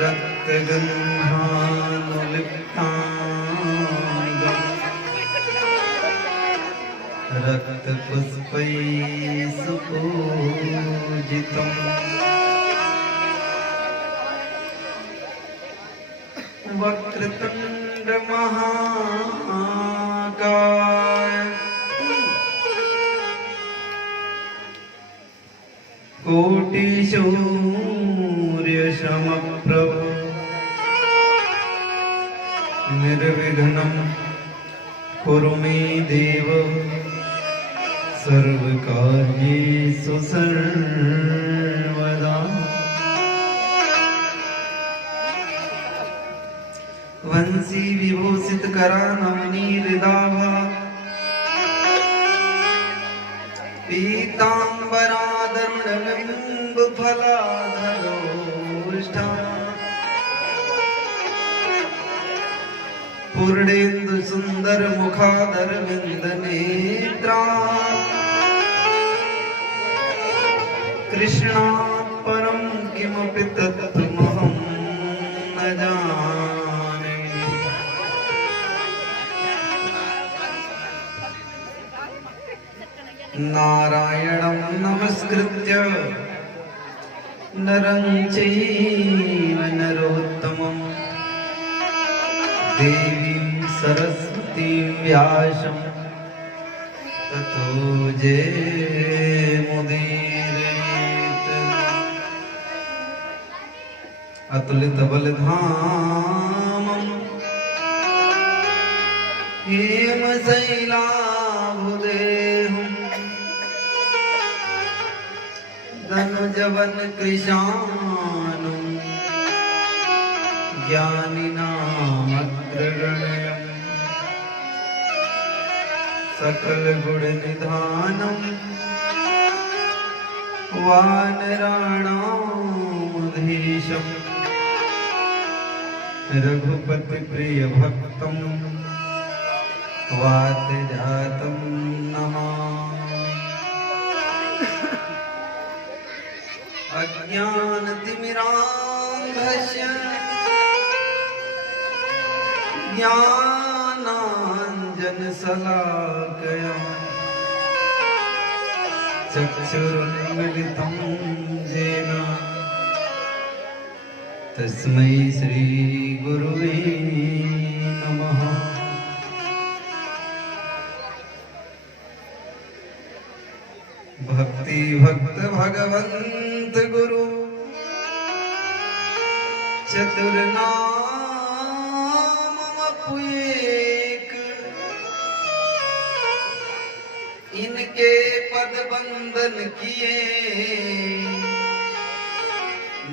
रक्तगन्धानुलिप्ताङ्गम् रक्तपुष्पैः सुपूजितम् वक्रतुण्डमहाकाय कोटिसूर्यसमप्रभ निर्विघ्नं कुरु मे देव सर्वकार्येषु सर्वदा। वंशी विभूषित करानमनीहृदाभा पीताम्बरादरुणबिम्बफलाधरोष्ठा पूर्णेन्दु सुंदर मुखादर विंदनेत्रा कृष्णात् परं किमपि तत्त्वमहं न जाने। नारायणं नमस्कृत्य नरं चैव नरोत्तमम् देवीं सरस्वतीं व्यासं ततो जयमुदीरयेत्। अतुलितबलधामं हेमशैलाभुदेहं धनुजवनकृशानं ज्ञानिनामग्रगण्यं सकलगुणनिधानं वानराणामधीशं रघुपतिप्रियभक्तं वातजातं नमामि। अज्ञानतिमिरान्धस्य ज्ञानाञ्जनशलाकया चक्षुरुन्मिलितं येन तस्मै श्रीगुरुवे नमः। भक्ति भक्त भगवंत गुरु चतुर्नाम अपुएक इनके पद बंदन किए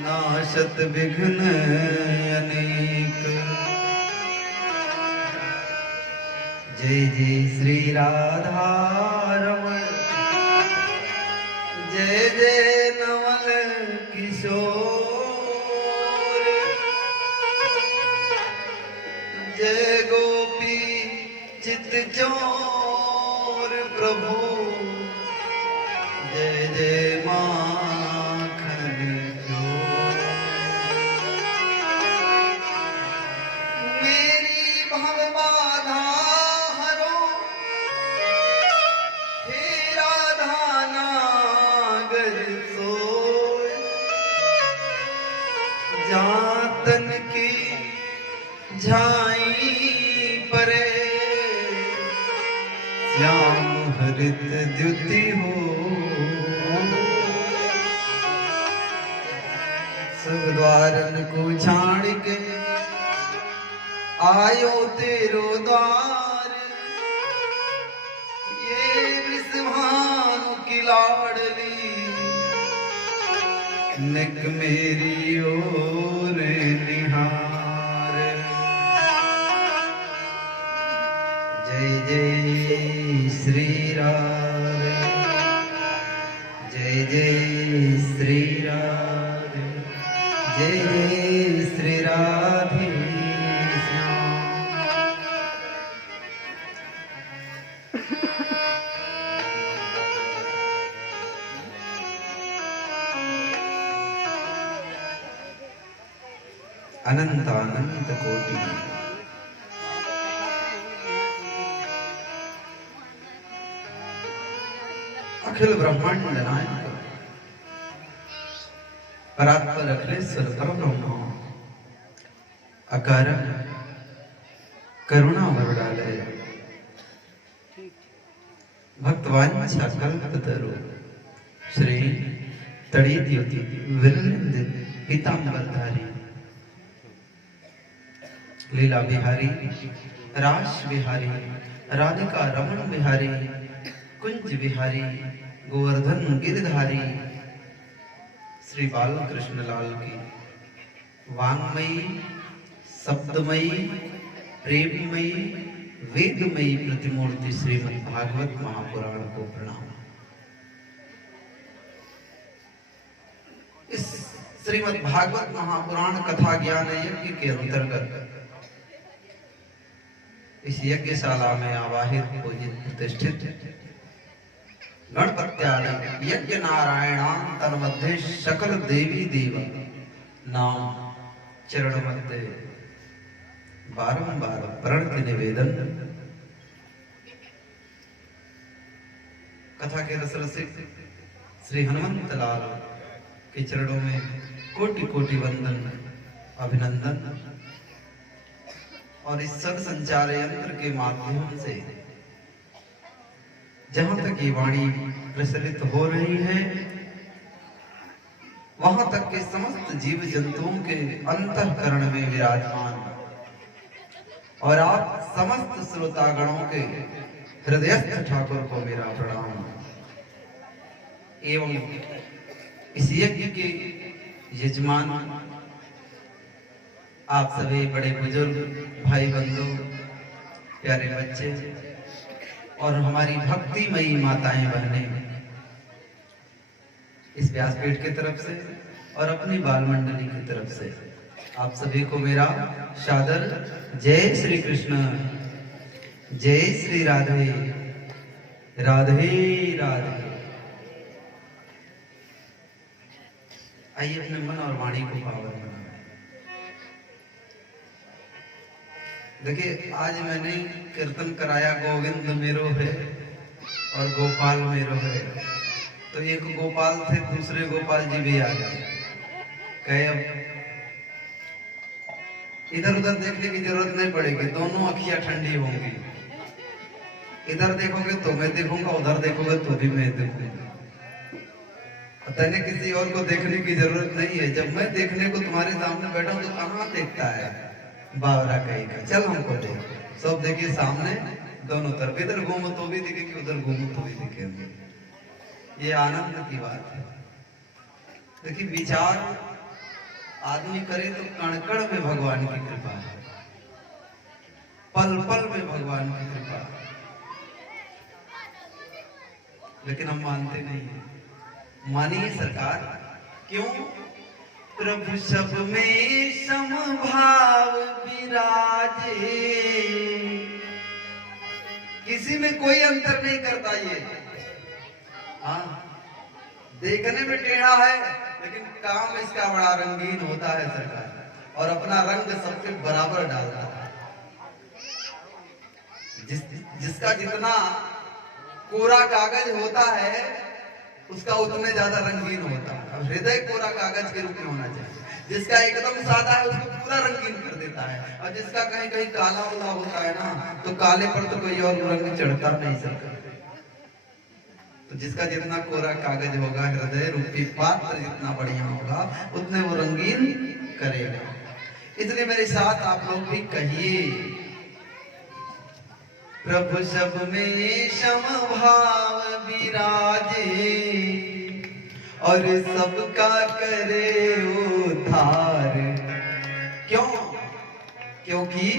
नाशत विघ्न अनेक। जय जय श्री राधा रमण जय जय नवल किशोर जय गोपी चित चोर प्रभु जय जय माखन चोर। मेरी भव बाधा हरो हे राधा नागर सोय जातन की झाई परे श्याम हरित द्युति हो। सब द्वारन को छाड़ के आयो तेरो द्वार ये वृषभानु की लाडली निक मेरी ओर निहार। जय जय श्री राधे जय जय श्री राधे जय जय श्री राधे श्याम। अनंत अनंत कोटि। अखिल ब्रह्मांड नायक परात्पर अखिलेश्वर परब्रह्म अकारक करुणा वरुणालय भक्तवांछा कल्पतरु श्री तड़ीद्युति विरलिंदित पीतांबरधारी लीला बिहारी रास बिहारी राधिका रमण बिहारी कुंज बिहारी गोवर्धन गिरधारी श्री बालकृष्ण लाल की वांगमयी शब्दमयी प्रेममयी वेदमयी प्रतिमूर्ति श्रीमद् भागवत महापुराण को प्रणाम। इस श्रीमद् भागवत महापुराण कथा ज्ञान यज्ञ के अंतर्गत इस यज्ञशाला में आवाहित पूजित प्रतिष्ठित गणपत्यादि यज्ञ नारायणां तन्मध्ये सकल देवी देव नाम चरण मध्य बारंबार प्रणति निवेदन। कथा के रस रसिक श्री हनुमंत लाल के चरणों में कोटि कोटि वंदन अभिनंदन। और इस सद संचार यंत्र के माध्यम से जहां तक ये वाणी प्रचलित हो रही है वहां तक के समस्त जीव जंतुओं के अंतःकरण में विराजमान और आप समस्त श्रोतागणों के हृदयस्थ ठाकुर को मेरा प्रणाम। एवं इस यज्ञ के यजमान आप सभी बड़े बुजुर्ग भाई बंधु प्यारे बच्चे और हमारी भक्तिमयी माताएं बहनें इस व्यासपीठ की तरफ से और अपनी बाल मंडली की तरफ से आप सभी को मेरा सादर जय श्री कृष्ण, जय श्री राधे राधे राधे। आइए अपने मन और वाणी को पावन बनाएं। देखिए आज मैंने कीर्तन कराया गोविंद मेरो है और गोपाल मेरो है, तो एक गोपाल थे दूसरे गोपाल जी भी आ गए। कहे अब इधर उधर देखने की जरूरत नहीं पड़ेगी, दोनों अखियां ठंडी होंगी। इधर देखोगे तो मैं देखूंगा, उधर देखोगे तो भी मैं देखूंगा। तने किसी और को देखने की जरूरत नहीं है। जब मैं देखने को तुम्हारे सामने बैठा हूं तो कहां देखता है बावरा कहेगा चल हमको देख। सब देखिए सामने दोनों तरफ, इधर घूमो तो भी दिखेंगे उधर घूमो तो भी दिखेंगे। ये आनंद की बात है। देखिए विचार आदमी करे तो कण कण में भगवान की कृपा है, पल पल में भगवान की कृपा है, लेकिन हम मानते नहीं है। मानिए सरकार, क्यों? प्रभु सब में समभाव विराजे, किसी में कोई अंतर नहीं करता ये। हाँ देखने में टेढ़ा है लेकिन काम इसका बड़ा रंगीन होता है सरकार, और अपना रंग सबके बराबर डालता है। जिसका जितना कोरा कागज होता है उसका उतने ज्यादा रंगीन होता है। अब हृदय कोरा कागज के रूप में होना चाहिए। जिसका एकदम सादा है उसको पूरा रंगीन कर देता है, और जिसका कहीं कहीं काला वाला होता है ना तो काले पर तो कोई और रंग चढ़ता नहीं सकता। तो जिसका जितना कोरा कागज होगा, हृदय रूपी पात्र जितना बढ़िया होगा, उतने वो रंगीन करेगा। इसलिए मेरे साथ आप लोग भी कहिए, प्रभु सब में समभाव विराजे और सबका करे उद्धार। क्यों? क्योंकि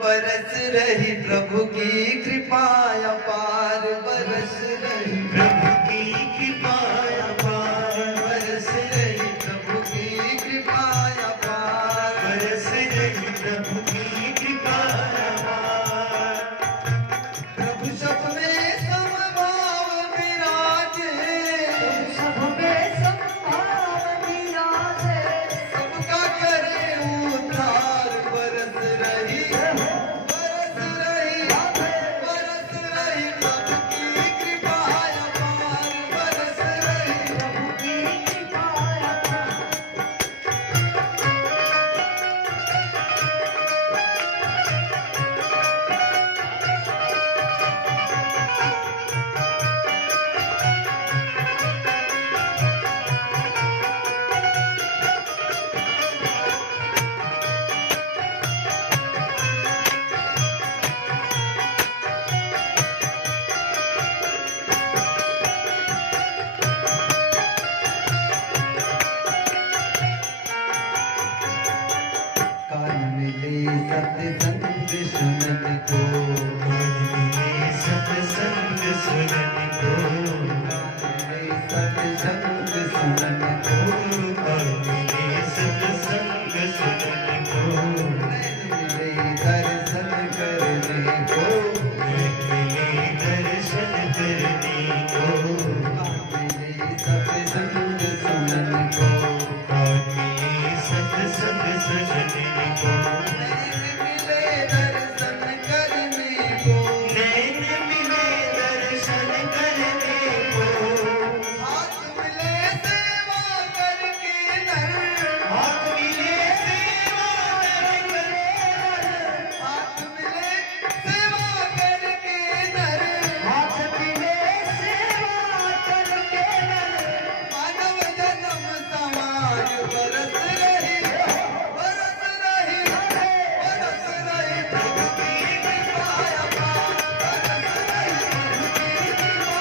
बरस रही प्रभु की कृपा अपार, बरस रही प्रभु की कृपा अपार, बरस रही प्रभु की कृपा अपार, बरस रही प्रभु की कृपा अपार। प्रभु सब में समभाव विराजे, सब में समभाव विराजे, सबका करे सत्संग सुनन को, कान मिले सत्संग सुनन को, सत्संग सुनन को, कान मिले सत्संग सुनन को, नैन मिले दर्शन करने को, नैन मिले दर्शन करने को, कान मिले सत्संग सुनन को, कान मिले सत्संग सुनन को, नैन मिले दर्शन करने को, नैन मिले दर्शन करने को, हाथ मिले सेवा करके नर, हाथ मिले सेवा करके हाथ मिले सेवा करके नर, हाथ मिले सेवा करके मानव जन्म समाज बरस रही, बरस रही, बरस रही प्रभु की कृपा अपार, बरस रही प्रभु की कृपा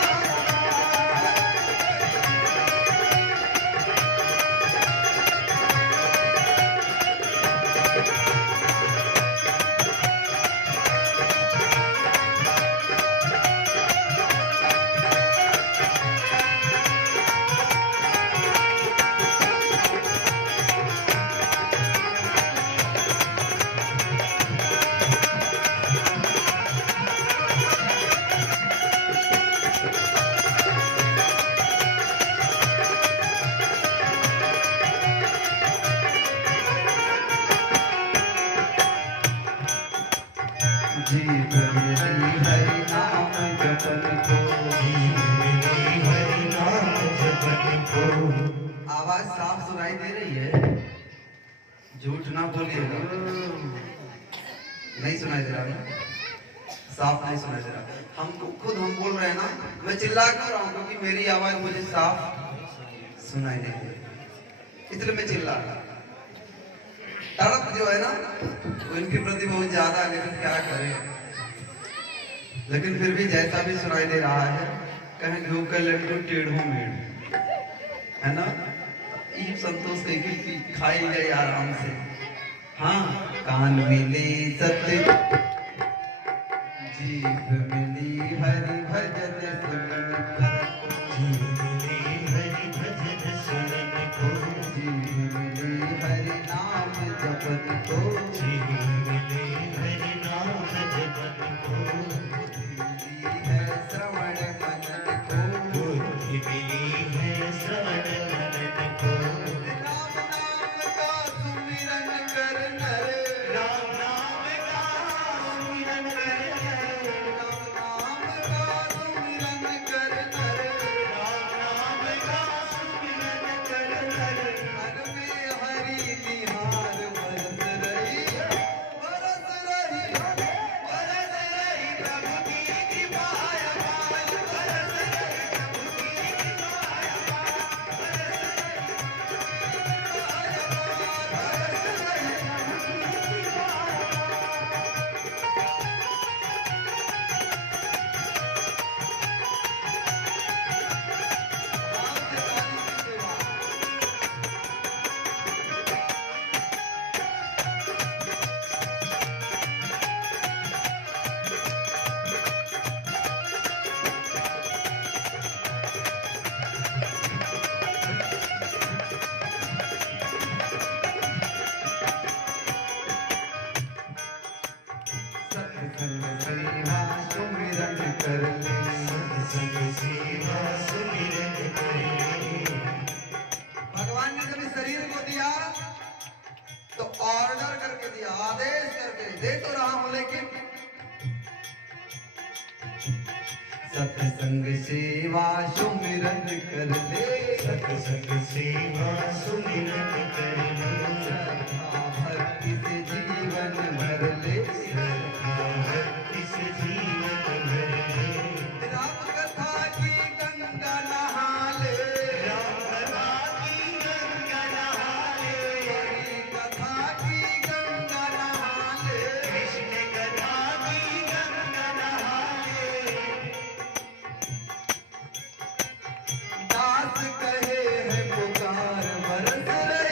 जीव मिली हरि नाम जपन को, हरि नाम जपन को, आवाज साफ सुनाई दे रही है, झूठ ना बोलिएगा, नहीं सुनाई दे रहा ना, साफ नहीं सुनाई दे रहा, हमको खुद हम बोल रहे हैं ना, मैं चिल्ला क्यों रहा हूँ क्योंकि मेरी आवाज मुझे साफ सुनाई नहीं दे रही, इसलिए मैं चिल्ला रहा। तड़प जो है ना वो इनके प्रति बहुत ज्यादा है, लेकिन क्या करें, लेकिन फिर भी जैसा भी सुनाई दे रहा है, कहें घू कर लड्डू टेढ़ू मेढ़ है ना, ई संतोष कही कि खाई गई आराम से। हाँ, कान मिले सत्य, जीभ मिली हरि भजन सुनन को, जीव मिले हरि भजन सुनन को, जीभ मिली हरि नाम जपन को, जीव मिले हरि नाम जपन को, मिली है श्रवण मनन को, बुद्धि मिली है श्रवण मनन को, राम नाम का सुमिरन कर नर, राम नाम का सुमिरन कर, राम नाम का सुमिरन कर नर, राम नाम का सुमिरन कर नर, मन में हरि निहार बरस रही, बरस रही, बरस रही प्रभु की कृपा अपार, बरस रही प्रभु की कृपा अपार, बरस रही प्रभु की कृपा अपार, बरस रही प्रभु की कृपा अपार। सत्संग सेवा सुमिरन कर ले, सत्संग सेवा सुमिरन कर ले, भगवान ने जब इस शरीर को दिया तो ऑर्डर करके दिया, आदेश करके दे तो रहा हूं, लेकिन सत्संग सेवा सुमिरन कर ले, सत्संग सेवा सुमिरन कर ले, श्रद्धा भक्ति से जीवन भर ले, श्रद्धा भक्ति से जीवन भर ले, राम कथा की गंगा नहा ले, राम कथा की गंगा नहा ले, हरि कथा की गंगा नहा ले, कृष्ण कथा की गंगा नहा ले, दास कहे है पुकार बरस रही,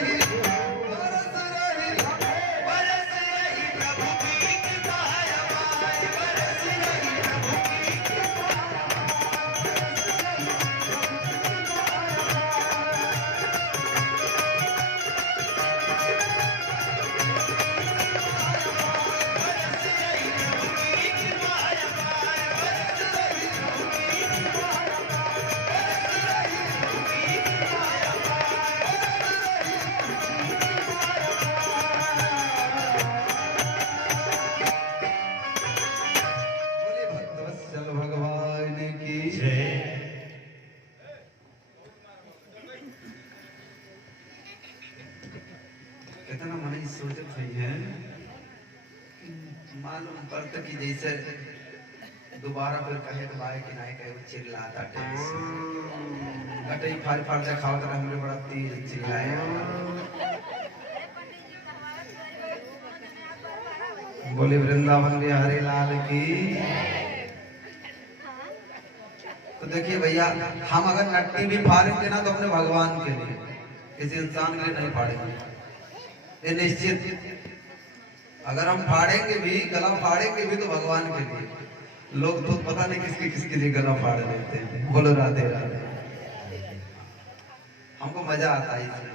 कितना मन सोचत है मालूम पड़ता कि जैसे दोबारा फिर कहे तो भाई कि नहीं कहे चिल्लाता गटई फाड़ फाड़ दिखाओ तो हमरे बड़ा तेज चिल्लाए बोले वृंदावन बिहारी लाल की। तो देखिए भैया, हम अगर नट्टी भी फाड़ेंगे ना तो अपने भगवान के लिए, किसी इंसान के लिए नहीं फाड़ेंगे, ये निश्चित। अगर हम फाड़ेंगे भी, गला फाड़ेंगे भी तो भगवान के लिए। लोग तो पता नहीं किसके किसके लिए गला फाड़ लेते हैं। बोलो राधे राधे। हमको मजा आता है इसमें,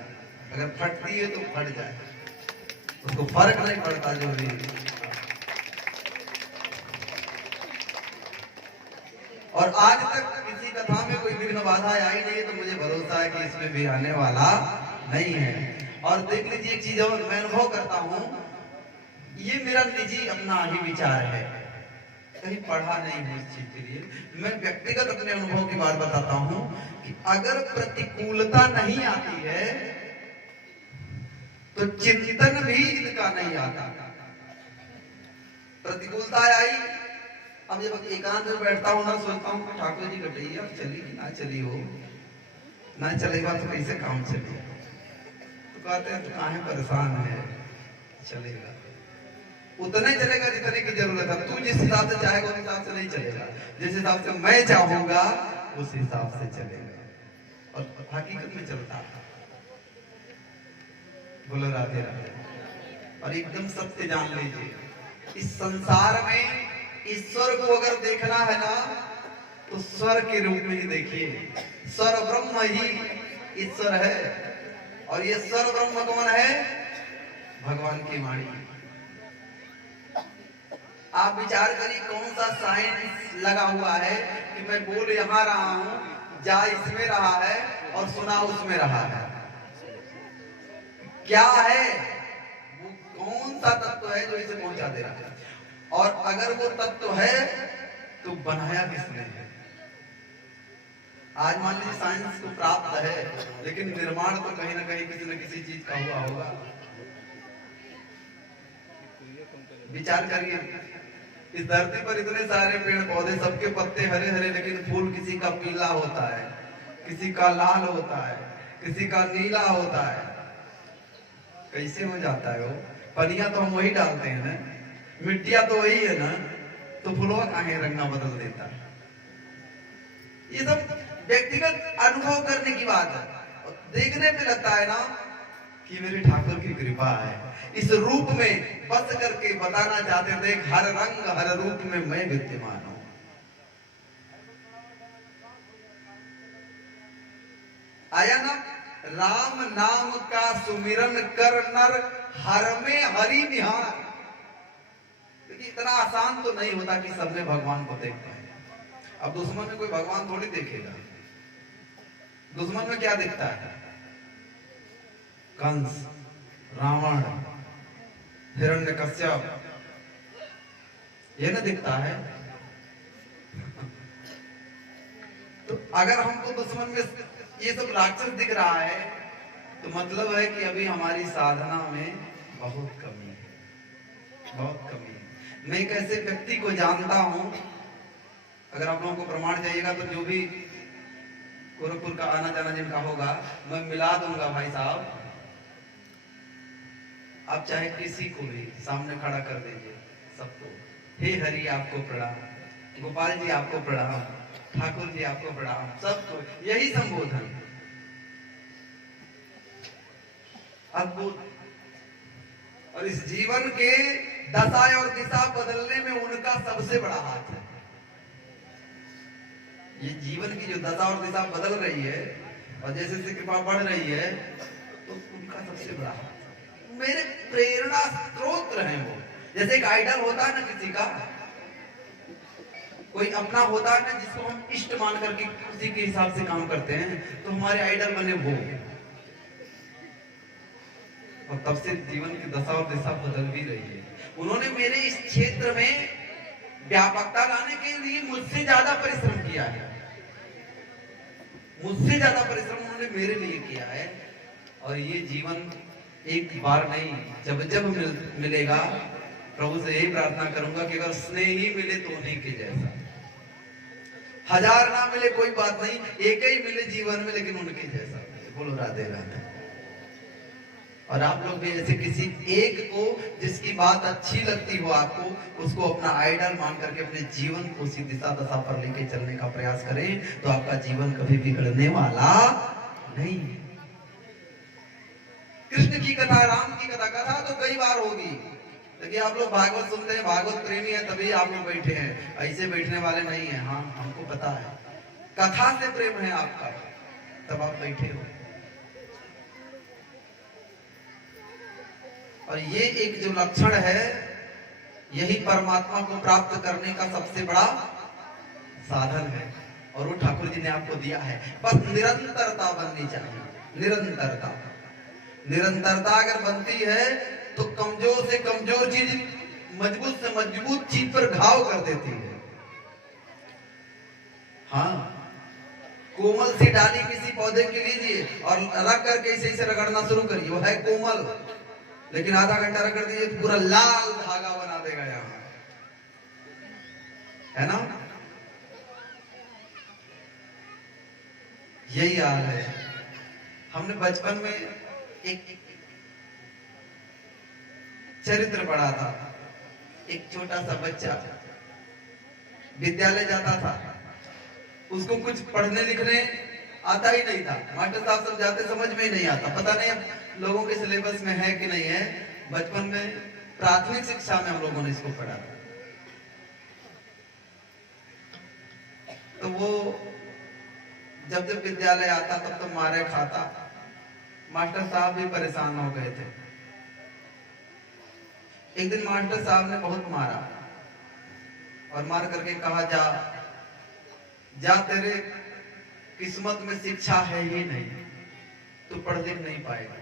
अगर फटती है तो फट जाए, उसको फर्क नहीं पड़ता जो भी। और आज तक किसी कथा में कोई विघ्न बाधा आई नहीं है, तो मुझे भरोसा है कि इसमें भी आने वाला नहीं है। और देख लीजिए एक चीज और मैं अनुभव करता हूँ, ये मेरा निजी अपना ही विचार है, कहीं पढ़ा नहीं हूँ इस चीज के लिए। मैं व्यक्तिगत अपने अनुभव की बात बताता हूँ कि अगर प्रतिकूलता नहीं आती है तो चिंतन भी इनका नहीं आता। प्रतिकूलता आई, अब जब एकांत में बैठता हूँ ना, सोचता हूँ कि ठाकुर जी घटई अब चली कि ना चली हो, ना चलेगा तो कैसे काम चले। तो कहते हैं तो काहे परेशान है, चलेगा उतना ही चलेगा जितने की जरूरत है। तू जिस हिसाब से चाहेगा उस हिसाब से नहीं चलेगा, जिस हिसाब से मैं चाहूंगा उस हिसाब से चलेगा। और हकीकत में चलता है। बोलो राधे राधे। और एकदम सत्य जान लीजिए, इस संसार में ईश्वर को अगर देखना है ना तो स्वर के रूप में ही देखिए। स्वर ब्रह्म ही ईश्वर है, और ये स्वर ब्रह्म कौन है? भगवान की वाणी। आप विचार करिए कौन सा साइंस लगा हुआ है कि मैं बोल यहां रहा हूं, जा इसमें रहा है और सुना उसमें रहा है। क्या है वो, कौन सा तत्व है जो इसे पहुंचा दे रहा है? और अगर वो तत्व है तो बनाया किसने है? आज मान लीजिए साइंस को प्राप्त है, लेकिन निर्माण तो कहीं ना कहीं किसी न किसी चीज का हुआ होगा। विचार करिए, इस धरती पर इतने सारे पेड़ पौधे, सबके पत्ते हरे हरे, लेकिन फूल किसी का पीला होता है, किसी का लाल होता है, किसी का नीला होता है। कैसे हो जाता है वो? पनिया तो हम वही डालते हैं ना, मिट्टिया तो वही है ना, तो फूलों का रंगा बदल देता है। ये सब व्यक्तिगत अनुभव करने की बात है। देखने पे लगता है ना कि मेरे ठाकुर की कृपा है, इस रूप में बस करके बताना चाहते थे, हर रंग हर रूप में मैं विद्यमान हूं। आया ना, राम नाम का सुमिरन कर नर, हर में हरि निहार। क्योंकि इतना आसान तो नहीं होता कि सब में भगवान को देख पाए। अब दुश्मन में कोई भगवान थोड़ी देखेगा। दुश्मन में क्या दिखता है? कंस, रावण, हिरण्यकश्यप, ये ना दिखता है। तो अगर हमको दुश्मन में ये सब राक्षस दिख रहा है तो मतलब है कि अभी हमारी साधना में बहुत कमी है, बहुत कमी है। मैं एक ऐसे व्यक्ति को जानता हूं, अगर आप लोगों को प्रमाण चाहिएगा तो जो भी गोरखपुर का आना जाना जिनका होगा मैं मिला दूंगा भाई साहब। आप चाहे किसी को भी सामने खड़ा कर दीजिए, सबको, हे हरि आपको प्रणाम, गोपाल जी आपको प्रणाम, ठाकुर जी आपको प्रणाम, सबको यही संबोधन। अद्भुत। और इस जीवन के दशा और दिशा बदलने में उनका सबसे बड़ा हाथ है। ये जीवन की जो दशा और दिशा बदल रही है और जैसे जैसे कृपा बढ़ रही है तो उनका सबसे बड़ा हाथ है। मेरे प्रेरणा स्रोत हैं वो। जैसे एक आइडल होता है ना किसी का, कोई अपना होता है ना जिसको हम इष्ट मान करके उसी के हिसाब से काम करते हैं, तो हमारे आइडल बने वो। और तब से जीवन की दशा और दिशा बदल भी रही है। उन्होंने मेरे इस क्षेत्र में व्यापकता लाने के लिए मुझसे ज्यादा परिश्रम किया है, मुझसे ज्यादा परिश्रम उन्होंने मेरे लिए किया है। और ये जीवन एक बार नहीं, जब जब मिलेगा प्रभु से यही प्रार्थना करूंगा कि अगर स्नेह ही मिले तो उन्हीं के जैसा, हजार ना मिले कोई बात नहीं, एक ही मिले जीवन में लेकिन उनके जैसा। बोलो राधे राधे। और आप लोग भी ऐसे किसी एक को जिसकी बात अच्छी लगती हो आपको, उसको अपना आइडल मान करके अपने जीवन को उसी दिशा दशा पर लेके चलने का प्रयास करें, तो आपका जीवन कभी बिगड़ने वाला नहीं। कृष्ण की कथा, राम की कथा, कथा तो कई बार होगी, लेकिन आप लोग भागवत सुनते हैं, भागवत प्रेमी है तभी आप लोग बैठे हैं, ऐसे बैठने वाले नहीं है। हाँ, हमको पता है, कथा से प्रेम है आपका, तब आप बैठे हो। और ये एक जो लक्षण है, यही परमात्मा को प्राप्त करने का सबसे बड़ा साधन है, और वो ठाकुर जी ने आपको दिया है। बस निरंतरता बननी चाहिए, निरंतरता। निरंतरता अगर बनती है तो कमजोर से कमजोर चीज मजबूत से मजबूत चीज पर घाव कर देती है। हाँ, कोमल सी डाली किसी पौधे की लीजिए और रख करके इसे रगड़ना शुरू करिए, वो है कोमल, लेकिन आधा घंटा रगड़ दीजिए तो पूरा लाल धागा बना देगा यहाँ, है ना? यही हाल है। हमने बचपन में एक चरित्र पढ़ा था। एक छोटा सा बच्चा विद्यालय जाता था, उसको कुछ पढ़ने लिखने आता ही नहीं था, मास्टर साहब समझाते समझ में ही नहीं आता। पता नहीं अब लोगों के सिलेबस में है कि नहीं है। बचपन में प्राथमिक शिक्षा में हम लोगों ने इसको पढ़ा, तो वो जब जब विद्यालय आता तब तो मारे खाता। मास्टर साहब भी परेशान हो गए थे। एक दिन मास्टर साहब ने बहुत मारा और मार करके कहा, जा जा, तेरे किस्मत में शिक्षा है ही नहीं, तू पढ़ लिख नहीं पाएगा।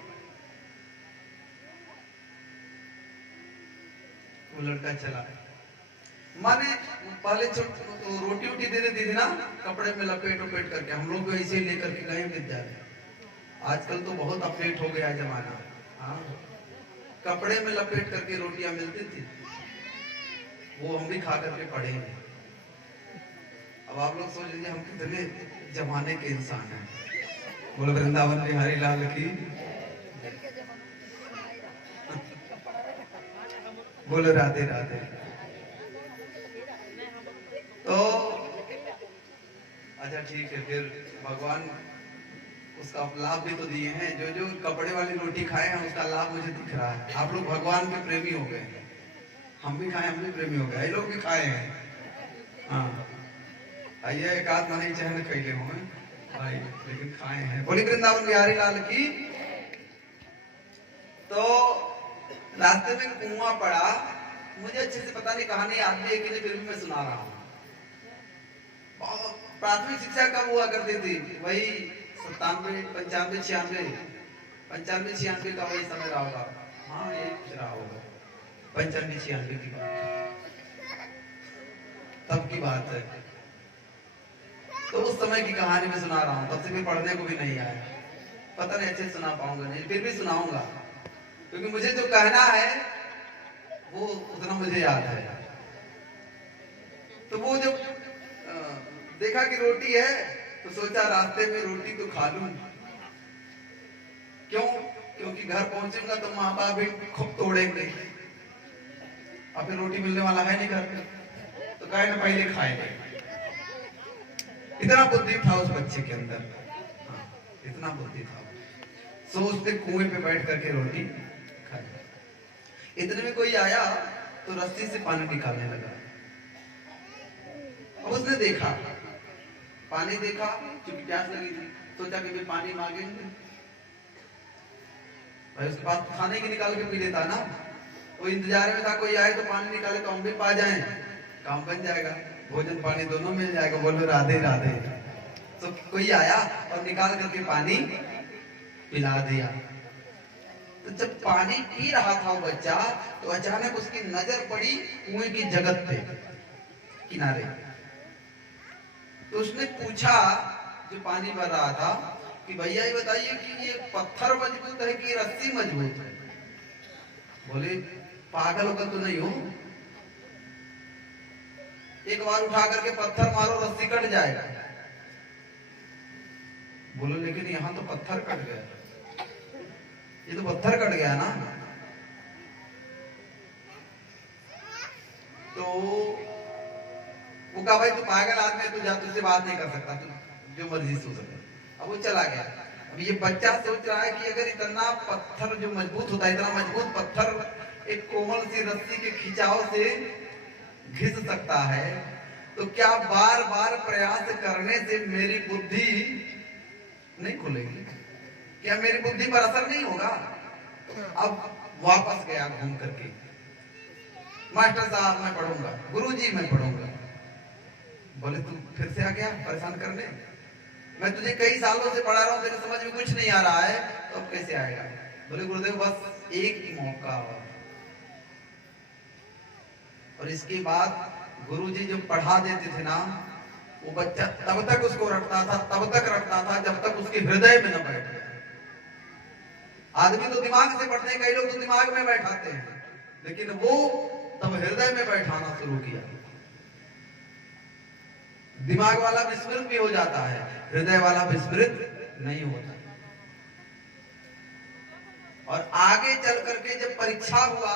वो लड़का चला। माने पहले रोटी उटी दे देती थी ना, कपड़े में लपेट उपेट करके, हम लोग ऐसे ही लेकर के गए विद्यालय। आजकल तो बहुत अपडेट हो गया जमाना। हाँ, कपड़े में लपेट करके रोटियां मिलती थी, वो हम भी खा करके पढ़े हैं। अब आप लोग सोच लीजिए हम कितने जमाने के इंसान हैं। बोलो वृंदावन बिहारी लाल की, बोलो राधे राधे। तो अच्छा ठीक है, फिर भगवान उसका लाभ भी तो दिए हैं। जो जो कपड़े वाली रोटी खाए हैं उसका लाभ मुझे दिख रहा है। आप लोग भगवान के प्रेमी हो गए, हम भी खाए, हम भी प्रेमी हो गए, ये लोग भी खाए हैं। हाँ, आइए एक आध मनी चहन कैले हो भाई, लेकिन खाए हैं। बोली वृंदावन बिहारी लाल की। तो रास्ते में कुआं पड़ा, मुझे अच्छे से पता नहीं कहानी याद नहीं है कि नहीं, फिर भी मैं सुना रहा हूँ। प्राथमिक शिक्षा कब हुआ करती थी? वही 97, 95, 96 का वही समय रहा होगा। हाँ, ये रहा होगा 95, 96 की बात, तब की बात है। तो उस समय की कहानी में सुना रहा हूँ, तब से भी पढ़ने को भी नहीं आया। पता नहीं अच्छे सुना पाऊंगा नहीं, फिर भी सुनाऊंगा, क्योंकि मुझे जो कहना है वो उतना मुझे याद है। तो वो जब देखा कि रोटी है तो सोचा रास्ते में रोटी तो खा लूं। क्यों? क्योंकि घर पहुंचूंगा तो माँ बाप भी खूब तोड़ेंगे, अब फिर रोटी मिलने वाला है नहीं घर पे, तो कहे ना पहले खाएंगे। इतना बुद्धि था उस बच्चे के अंदर। हाँ, इतना बुद्धि था। सो उसने कुएं पे बैठ करके रोटी खाई। इतने में कोई आया तो रस्सी से पानी निकालने लगा। अब उसने देखा, पानी देखा, क्योंकि प्यास लगी थी, सोचा कि भी पानी मांगेंगे भाई, उसके पास खाने की निकाल के पी लेता ना। वो इंतजार में था कोई आए तो पानी निकाले तो हम भी पा जाएं, काम बन जाएगा, भोजन पानी दोनों मिल जाएगा। बोलो राधे राधे। तो कोई आया और निकाल करके पानी पिला दिया। तो जब पानी पी रहा था वो बच्चा, तो अचानक उसकी नजर पड़ी कुएं की जगत पे किनारे। तो उसने पूछा, जो पानी भर रहा था, कि भैया ये बताइए कि ये पत्थर मजबूत है कि रस्सी मजबूत है? बोले पागल होकर तो नहीं हो, एक बार उठा करके पत्थर मारो रस्सी कट जाएगा। बोलो लेकिन यहां तो पत्थर कट गया, ये तो पत्थर कट गया ना। तो वो कहा भाई तू पागल आदमी है, तू जा, तुझसे बात नहीं कर सकता, तू जो मर्जी सोच सकता। अब वो चला गया। अब ये बच्चा सोच रहा है कि अगर इतना पत्थर जो मजबूत होता है, इतना मजबूत पत्थर एक कोमल सी रस्सी के खिंचाव से घिस सकता है, तो क्या बार बार प्रयास करने से मेरी बुद्धि नहीं खुलेगी? क्या मेरी बुद्धि पर असर नहीं होगा? अब वापस गया घूम करके, मास्टर साहब मैं पढ़ूंगा, गुरुजी मैं पढ़ूंगा। बोले तू फिर से आ गया परेशान करने, मैं तुझे कई सालों से पढ़ा रहा हूं, तेरे समझ में कुछ नहीं आ रहा है, तो अब कैसे आएगा? बोले गुरुदेव बस एक ही मौका और इसके बाद गुरुजी जो पढ़ा देते थे ना, वो बच्चा तब तक उसको रखता था, तब तक रखता था जब तक उसके हृदय में न बैठ गया। आदमी तो दिमाग से पढ़ते हैं, कई लोग तो दिमाग में बैठाते हैं, लेकिन वो तब हृदय में बैठाना शुरू किया। दिमाग वाला विस्मृत भी हो जाता है, हृदय वाला विस्मृत नहीं होता। और आगे चल करके जब परीक्षा हुआ,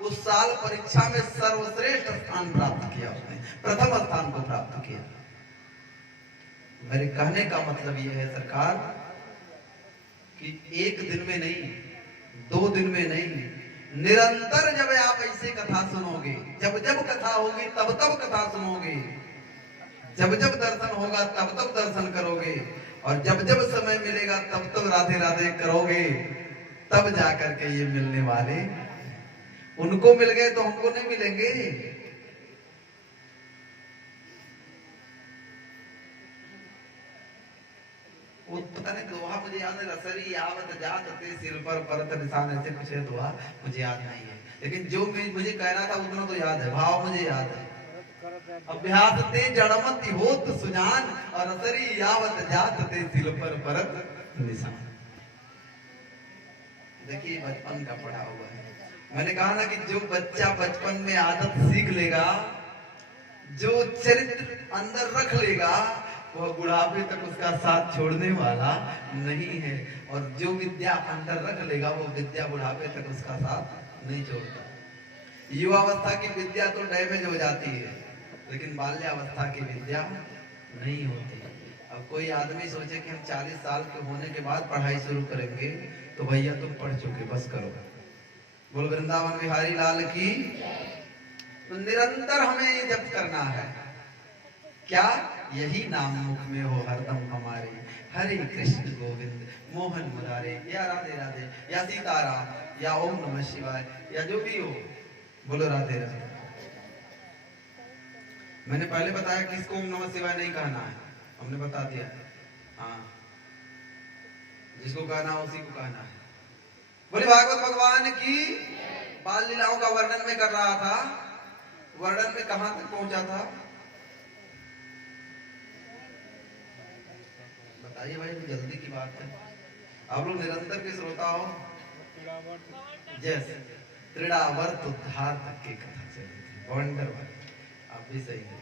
उस साल परीक्षा में सर्वश्रेष्ठ स्थान प्राप्त किया उसने, प्रथम स्थान को प्राप्त किया। मेरे कहने का मतलब यह है सरकार कि एक दिन में नहीं, 2 दिन में नहीं, निरंतर जब आप ऐसे कथा सुनोगे, जब जब कथा होगी तब तब कथा सुनोगे, जब जब दर्शन होगा तब तब दर्शन करोगे, और जब जब समय मिलेगा तब तब राधे राधे करोगे, तब जाकर के ये मिलने वाले, उनको मिल गए तो हमको नहीं मिलेंगे। वो पता नहीं दोहा मुझे याद है, रसरी आवत जात ते सिर पर परत निशान, ऐसे कुछ है दोहा, मुझे याद नहीं है, लेकिन जो मुझे कहना था उतना तो याद है, भाव मुझे याद है। अभ्यास ते जड़मति होत सुजान, और रसरी आवत जात ते सिर पर परत निशान। देखिए बचपन का पढ़ा हुआ है। मैंने कहा ना कि जो बच्चा बचपन में आदत सीख लेगा, जो चरित्र अंदर रख लेगा, वह बुढ़ापे तक उसका साथ छोड़ने वाला नहीं है, और जो विद्या अंदर रख लेगा वो विद्या बुढ़ापे तक उसका साथ नहीं छोड़ता। युवावस्था की विद्या तो डैमेज हो जाती है, लेकिन बाल्यावस्था की विद्या नहीं होती। अब कोई आदमी सोचे कि हम 40 साल के होने के बाद पढ़ाई शुरू करेंगे, तो भैया तुम पढ़ चुके, बस करो। बोल वृंदावन बिहारी लाल की। तो निरंतर हमें जप करना है, क्या? यही नाम मुख में हो हरदम हमारे, हरे कृष्ण गोविंद मोहन मुरारे, या राधे राधे, या सीताराम, या ओम नमः शिवाय, या जो भी हो, बोलो राधे राधे। मैंने पहले बताया किसको ओम नमः शिवाय नहीं कहना है, हमने बता दिया। हाँ, जिसको कहना उसी को कहना है। बोले भागवत भगवान की। बाल लीलाओं का वर्णन में कर रहा था, वर्णन में कहां तक पहुंचा था बताइए भाई, जल्दी की बात है, आप लोग निरंतर के श्रोता हो। जैसे त्रिड़ावर्त उद्धार तक की कथा चली, वंडरफुल, आप भी सही है।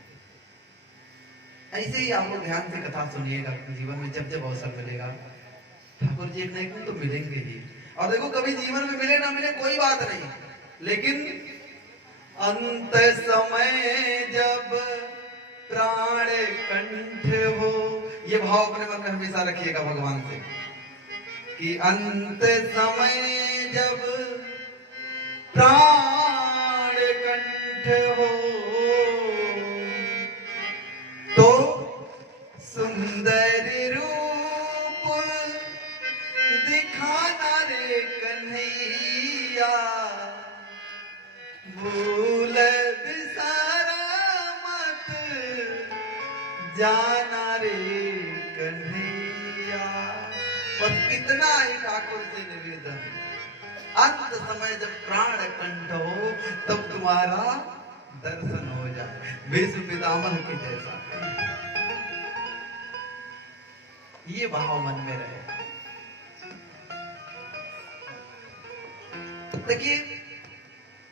ऐसे ही आप लोग ध्यान से कथा सुनिएगा, जीवन में जब जब अवसर मिलेगा, ठाकुर जी एक न एक दिन तो मिलेंगे ही। और देखो कभी जीवन में मिले ना मिले कोई बात नहीं, लेकिन अंत समय जब प्राण कंठ हो, ये भाव अपने मन में हमेशा रखिएगा भगवान से, कि अंत समय जब प्राण कंठ हो, तो सुंदर रूप दिखाना रे कन्हैया, भूल बिसारा मत जाना रे कन्हैया। बस इतना ही ठाकुर से निवेदन, अंत समय जब प्राण कंठ हो तब तुम्हारा दर्शन हो जाए, भीष्म पितामह के जैसा। ये भाव मन में रहे। देखिए,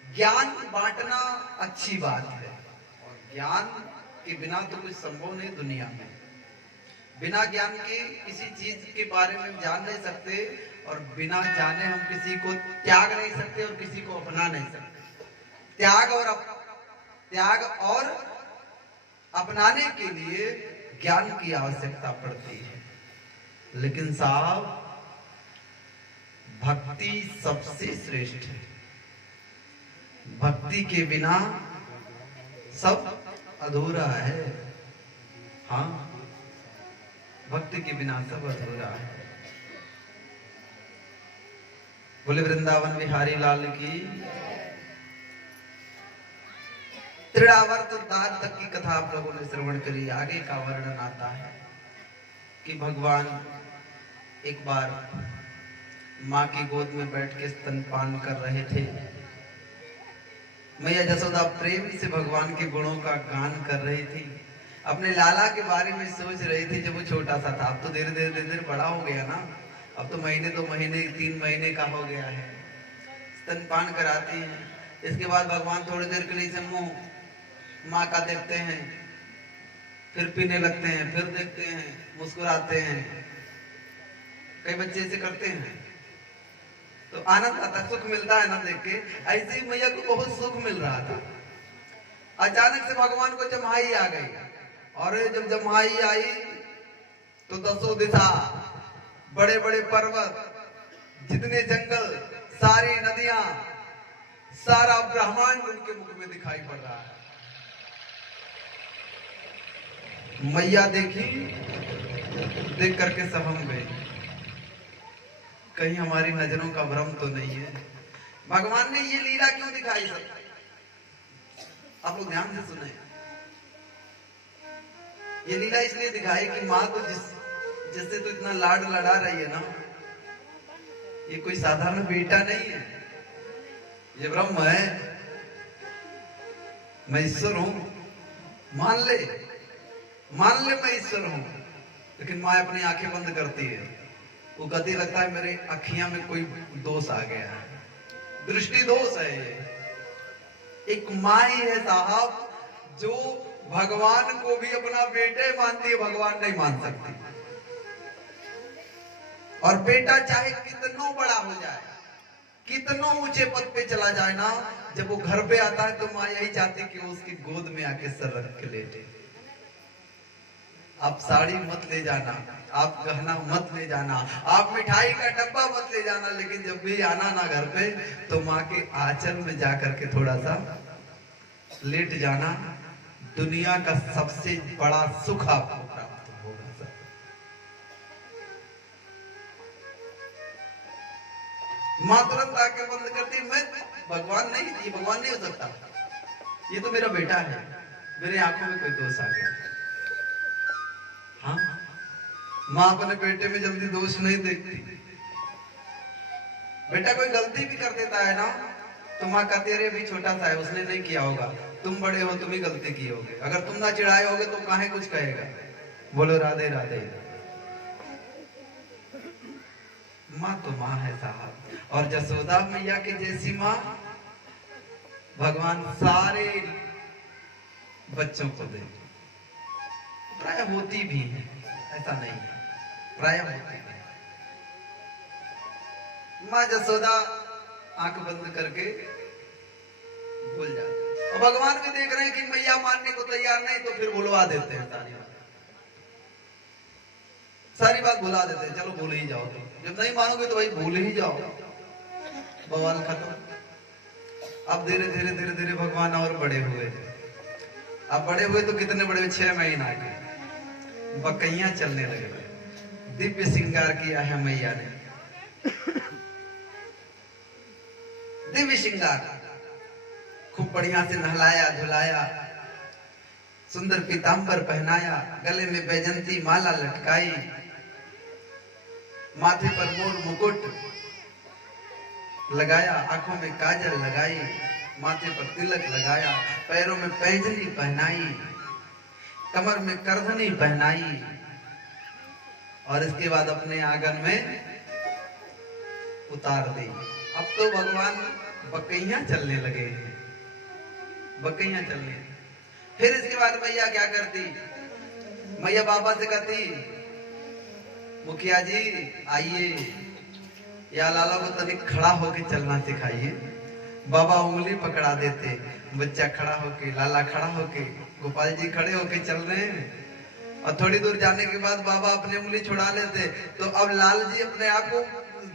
ज्ञान बांटना अच्छी बात है, और ज्ञान के बिना तो कुछ संभव नहीं दुनिया में। बिना ज्ञान के किसी चीज के बारे में जान नहीं सकते, और बिना जाने हम किसी को त्याग नहीं सकते और किसी को अपना नहीं सकते। त्याग और अपनाने के लिए ज्ञान की आवश्यकता पड़ती है। लेकिन साहब, भक्ति सबसे श्रेष्ठ है। भक्ति के बिना सब अधूरा है। हाँ, भक्ति के बिना सब अधूरा है। बोले वृंदावन बिहारी लाल की। त्रिणावर्त दान तक की कथा आप लोगों ने श्रवण करी। आगे का वर्णन आता है कि भगवान एक बार माँ की गोद में बैठ के स्तनपान कर रहे थे। मैया जसोदा प्रेम से भगवान के गुणों का गान कर रही थी। अपने लाला के बारे में सोच रही थी जब वो छोटा सा था। अब तो धीरे धीरे बड़ा हो गया ना। अब तो महीने 2 महीने 3 महीने का हो गया है। स्तनपान कराती है। इसके बाद भगवान थोड़ी देर के लिए मुंह माँ का देखते हैं, फिर पीने लगते हैं, फिर देखते हैं, मुस्कुराते हैं। कई बच्चे ऐसे करते हैं तो आनंद आता, सुख मिलता है ना देख के। ऐसे ही मैया को बहुत सुख मिल रहा था। अचानक से भगवान को जम्हाई आ गई, और जब जम्हाई आई तो 10 दिशा, बड़े बड़े पर्वत, जितने जंगल, सारी नदियां, सारा ब्रह्मांड उनके मुख में दिखाई पड़ रहा है। मैया देखी, देख करके सब हम गए, कहीं हमारी नजरों का भ्रम तो नहीं है। भगवान ने ये लीला क्यों दिखाई सब? आप लोग ध्यान से सुने। ये लीला इसलिए दिखाई कि माँ तो जिससे तो इतना लाड लड़ा रही है ना, ये कोई साधारण बेटा नहीं है, ये ब्रह्म है। मैं ईश्वर हूं, मान ले मैं ईश्वर हूं। लेकिन माँ अपनी आंखें बंद करती है। वो कहती लगता है मेरे अखियां में कोई दोष आ गया है, दृष्टि दोष है। ये एक माँ ही है साहब जो भगवान को भी अपना बेटे मानती है, भगवान नहीं मान सकती। और बेटा चाहे कितना बड़ा हो जाए, कितना ऊंचे पद पे चला जाए ना, जब वो घर पे आता है तो माँ यही चाहती कि वो उसकी गोद में आके सर रख के लेटे। आप साड़ी मत ले जाना, आप गहना मत ले जाना, आप मिठाई का डब्बा मत ले जाना, लेकिन जब भी आना ना घर पे तो माँ के आंचल में जाकर के थोड़ा सा लेट जाना। दुनिया का सबसे बड़ा सुख आपको प्राप्त होगा सर। माँ तुरंत आके बंद करती, मैं भगवान नहीं, ये भगवान नहीं हो सकता, ये तो मेरा बेटा है, मेरे आंखों में कोई दोष आ गया। हाँ, माँ अपने बेटे में जल्दी दोष नहीं देखती। बेटा कोई गलती भी कर देता है ना तो माँ कहती अरे भी छोटा सा है, उसने नहीं किया होगा, तुम बड़े हो, तुम ही गलती की होगे, अगर तुम ना चिढ़ाए होगे तो काहे कुछ कहेगा। बोलो राधे राधे। माँ तो माँ है साहब। और जसोदा मैया के जैसी माँ भगवान सारे बच्चों को दे। प्राय होती भी है, ऐसा नहीं है, प्राय होती है। माँ जसोदा आंख बंद करके भूल जाते, और भगवान भी देख रहे हैं कि मैया मानने को तैयार नहीं, तो फिर भुलवा देते हैं सारी बात भुला देते हैं। चलो भूल ही जाओ, तो जब नहीं मानोगे तो भाई भूल ही जाओ, बवाल खत्म। अब धीरे धीरे धीरे धीरे भगवान और बड़े हुए। अब बड़े हुए तो कितने बड़े, 6 महीना के बकैया चलने लगे। दिव्य श्रृंगार किया है मैया ने, दिव्य श्रृंगार, खूब बढ़िया से नहलाया धुलाया, सुंदर पीतांबर पहनाया, गले में बैजंती माला लटकाई, माथे पर मोर मुकुट लगाया, आंखों में काजल लगाई, माथे पर तिलक लगाया, पैरों में पैंजनी पहनाई, कमर में करधनी पहनाई, और इसके बाद अपने आंगन में उतार दी। अब तो भगवान बकैया चलने लगे हैं, बकैया चलने। फिर इसके बाद मैया क्या करती, मैया बाबा से कहती, मुखिया जी आइए, या लाला को तनिक खड़ा होके चलना सिखाइए। बाबा उंगली पकड़ा देते, बच्चा खड़ा होके, लाला खड़ा होके, गोपाल जी खड़े होके चल रहे हैं। और थोड़ी दूर जाने के बाद बाबा अपनी उंगली छुड़ा लेते, तो अब लाल जी अपने आप को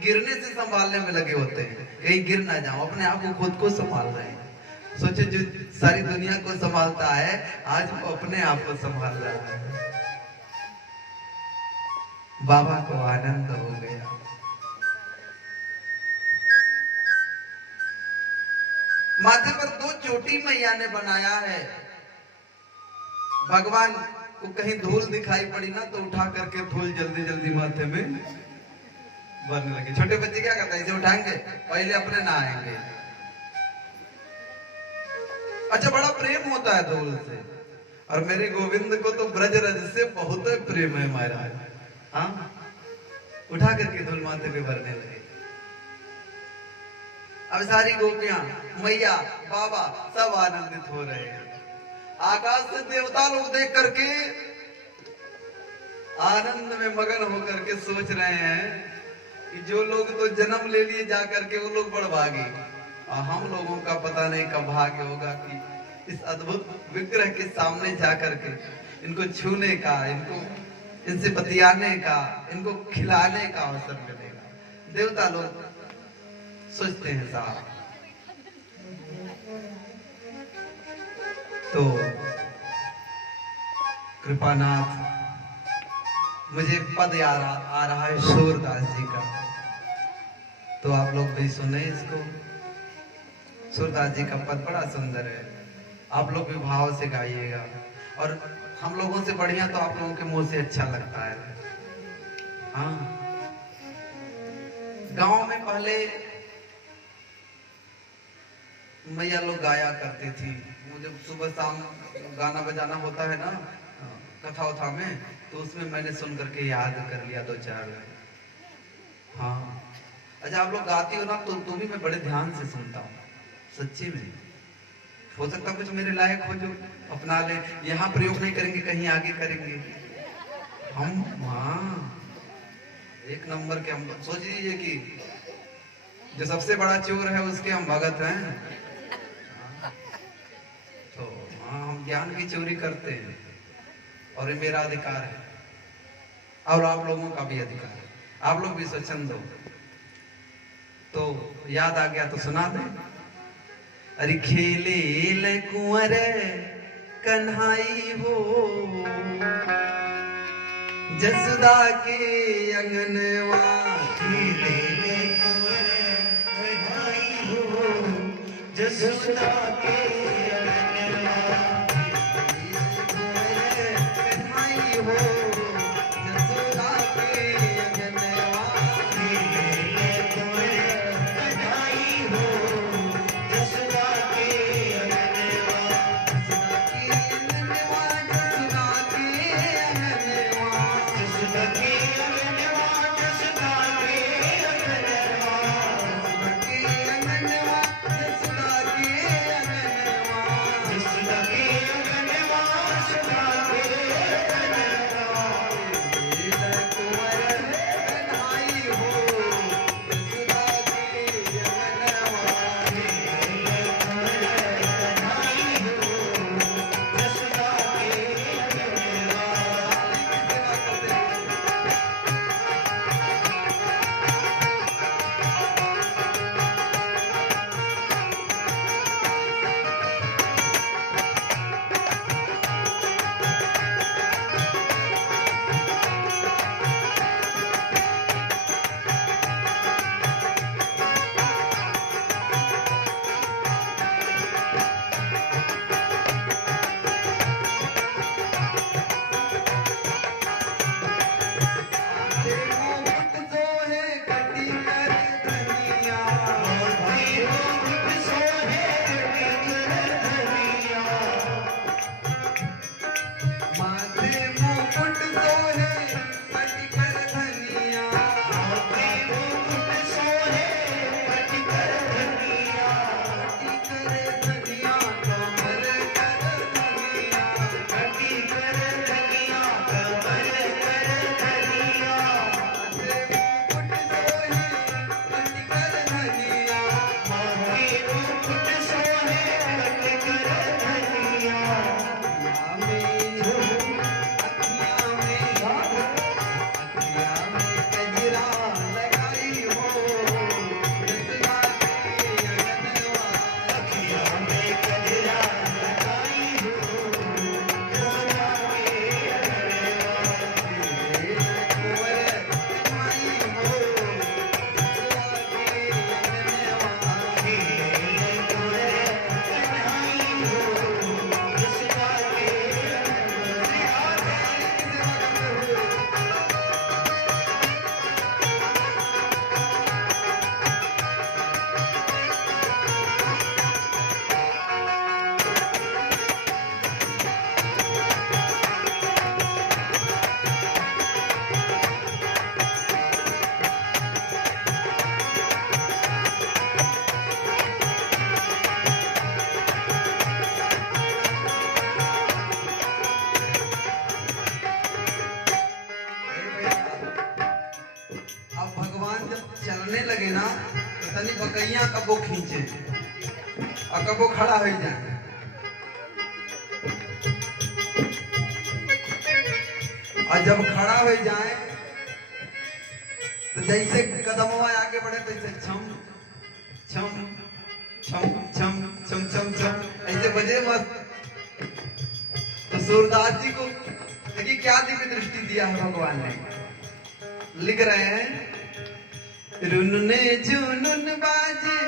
गिरने से संभालने में लगे होते हैं, कहीं गिर ना जाओ, अपने आप को खुद को संभाल रहे हैं। सोचे जो सारी दुनिया को संभालता है, आज वो अपने आप को संभाल रहा है। बाबा को आनंद हो गया। माथे पर 2 चोटी मैया ने बनाया है। भगवान को कहीं धूल दिखाई पड़ी ना तो उठा करके धूल जल्दी जल्दी माथे में भरने लगे। छोटे बच्चे क्या करते हैं, इसे उठाएंगे, पहले अपने नहाएंगे। अच्छा, बड़ा प्रेम होता है धूल से। और मेरे गोविंद को तो ब्रजरज से बहुत प्रेम है महाराज। हाँ, उठा करके धूल माथे पे भरने लगे। अब सारी गोपियां, मैया, बाबा सब आनंदित हो रहे हैं। आकाश से देवता लोग देख करके आनंद में मगन होकर के सोच रहे हैं कि जो लोग तो जन्म ले लिए जा करके वो लोग बड़भागी, और हम लोगों का पता नहीं कब भाग्य होगा कि इस अद्भुत विग्रह के सामने जा करके इनको छूने का, इनको इनसे बतियाने का, इनको खिलाने का अवसर मिलेगा। देवता लोग सोचते हैं साहब। तो कृपानाथ, मुझे पद आ रहा है सूरदास जी का, तो आप लोग भी सुने इसको। सूरदास जी का पद बड़ा सुंदर है, आप लोग भी भाव से गाइएगा। और हम लोगों से बढ़िया तो आप लोगों के मुंह से अच्छा लगता है। हाँ, गांव में पहले मैया लोग गाया करती थी। मुझे सुबह शाम गाना बजाना होता है ना कथा उथा में, तो उसमें मैंने सुन करके याद कर लिया 2-4। हाँ, अच्छा, आप लोग गाती हो ना तो भी मैं बड़े ध्यान से सुनता हूँ, सच्ची में। हो सकता कुछ मेरे लायक हो जो अपना ले। यहाँ प्रयोग नहीं करेंगे, कहीं आगे करेंगे हम। हाँ, 1 नंबर के हम। सोच लीजिए कि जो सबसे बड़ा चोर है उसके हम भगत हैं। तो हाँ, हम ज्ञान की चोरी करते हैं, और ये मेरा अधिकार है, और आप लोगों का भी अधिकार है। आप लोग भी स्वच्छंद हो। तो याद आ गया तो सुना दे। अरे खेले ले कुंवर कन्हाई हो, जसुदा के अंगनवा। खेले ले कुंवर कन्हाई हो, जसुदा के अंगनवा। कन्हाई हो, जसुदा के अंगनवा। खेले ले कुंवर कन्हाई हो, जसुदा के अंगनवा। जसुदा के अंगनवा, जसुदा के अंगनवा। जसुदा के अंगनवा, जसुदा के अंगनवा। जसुदा के अंगनवा, जसुदा के अंगनवा। चकैया कबो खींचे और कबो खड़ा हो जाए। और जब खड़ा हो जाए तो जैसे कदमों आगे बढ़े तैसे छम छम छम छम छम छम छम ऐसे बजे मस्त। तो सूरदास जी को देखिए क्या दिव्य दृष्टि दिया है भगवान ने। लिख रहे हैं रुनने जुनून बाजे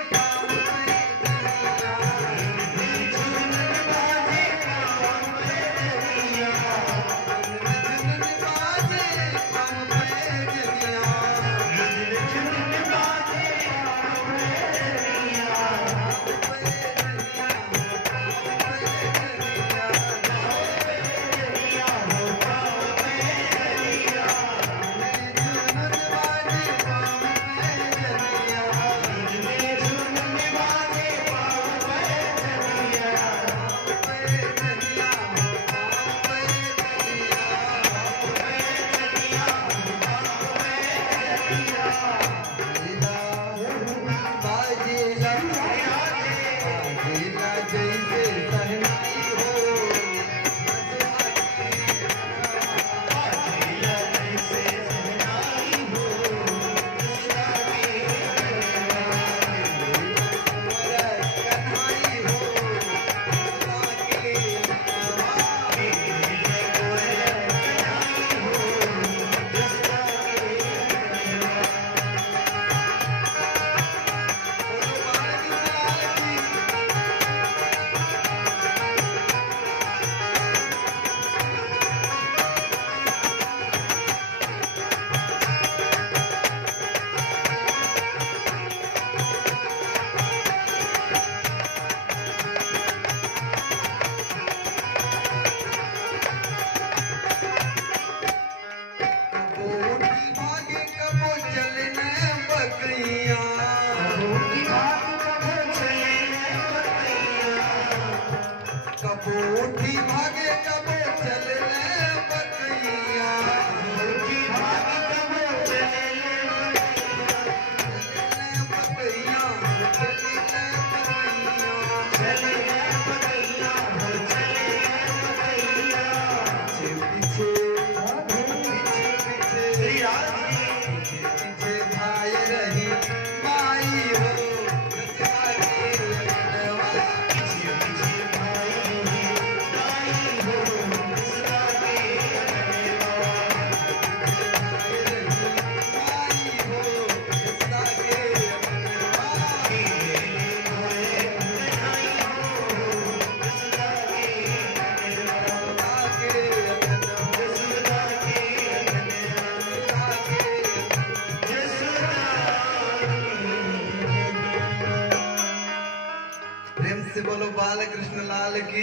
बोलो बाल कृष्ण लाल की।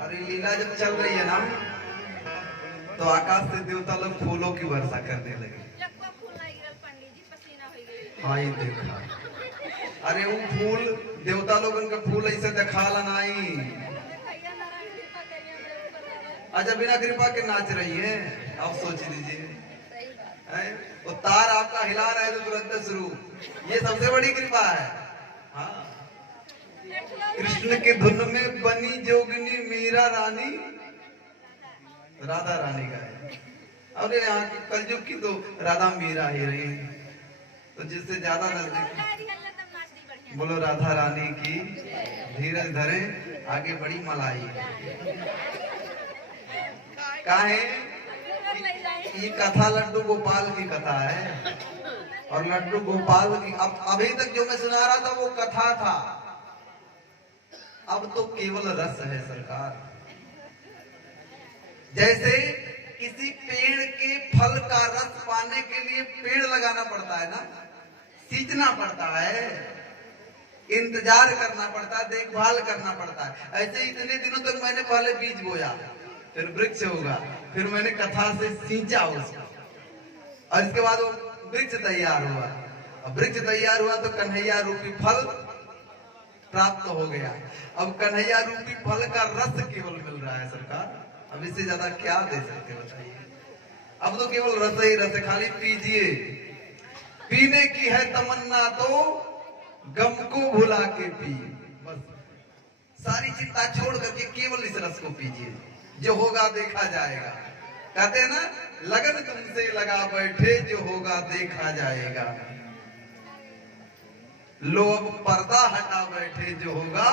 और ये लीला जब चल रही है ना तो आकाश से देवता लोग फूलों की वर्षा करने लगे। हाँ ये देखा, अरे वो फूल देवता लोगन का फूल ऐसे देखा नहीं। अच्छा बिना कृपा के नाच रही है, आप सोच लीजिए। वो तार आपका हिला रहा है तो तुरंत शुरू, ये सबसे बड़ी कृपा है। हाँ कृष्ण के धुन में बनी जोगिनी मीरा रानी, राधा रानी का है। अब यहाँ की कलयुग की तो राधा मीरा ही रही, तो जिससे ज्यादा नजदीक बोलो राधा रानी की। धीरज धरे आगे बड़ी मलाई काहे ये कथा लड्डू गोपाल की कथा है। और लड्डू गोपाल की अब अभी तक जो मैं सुना रहा था वो कथा था, अब तो केवल रस है सरकार। जैसे किसी पेड़ के फल का रस पाने के लिए पेड़ लगाना पड़ता है ना, सींचना पड़ता है, इंतजार करना पड़ता है, देखभाल करना पड़ता है। ऐसे इतने दिनों तक मैंने पहले बीज बोया, फिर वृक्ष होगा, फिर मैंने कथा से सींचा उसको, और इसके बाद वो वृक्ष तैयार हुआ। अब वृक्ष तैयार हुआ तो कन्हैया रूपी फल प्राप्त हो गया। अब कन्हैया रूपी फल का रस केवल मिल रहा है सरकार, अब इससे ज्यादा क्या दे सकते बताइए। अब तो केवल रस ही रस, खाली पीजिए पीने की है तमन्ना तो गम को भुला के पी। बस सारी चिंता छोड़ करके केवल इस रस को पीजिए, जो होगा देखा जाएगा। कहते हैं ना, लगन तुमसे लगा बैठे, जो होगा देखा जाएगा। लो अब पर्दा हटा बैठे, जो होगा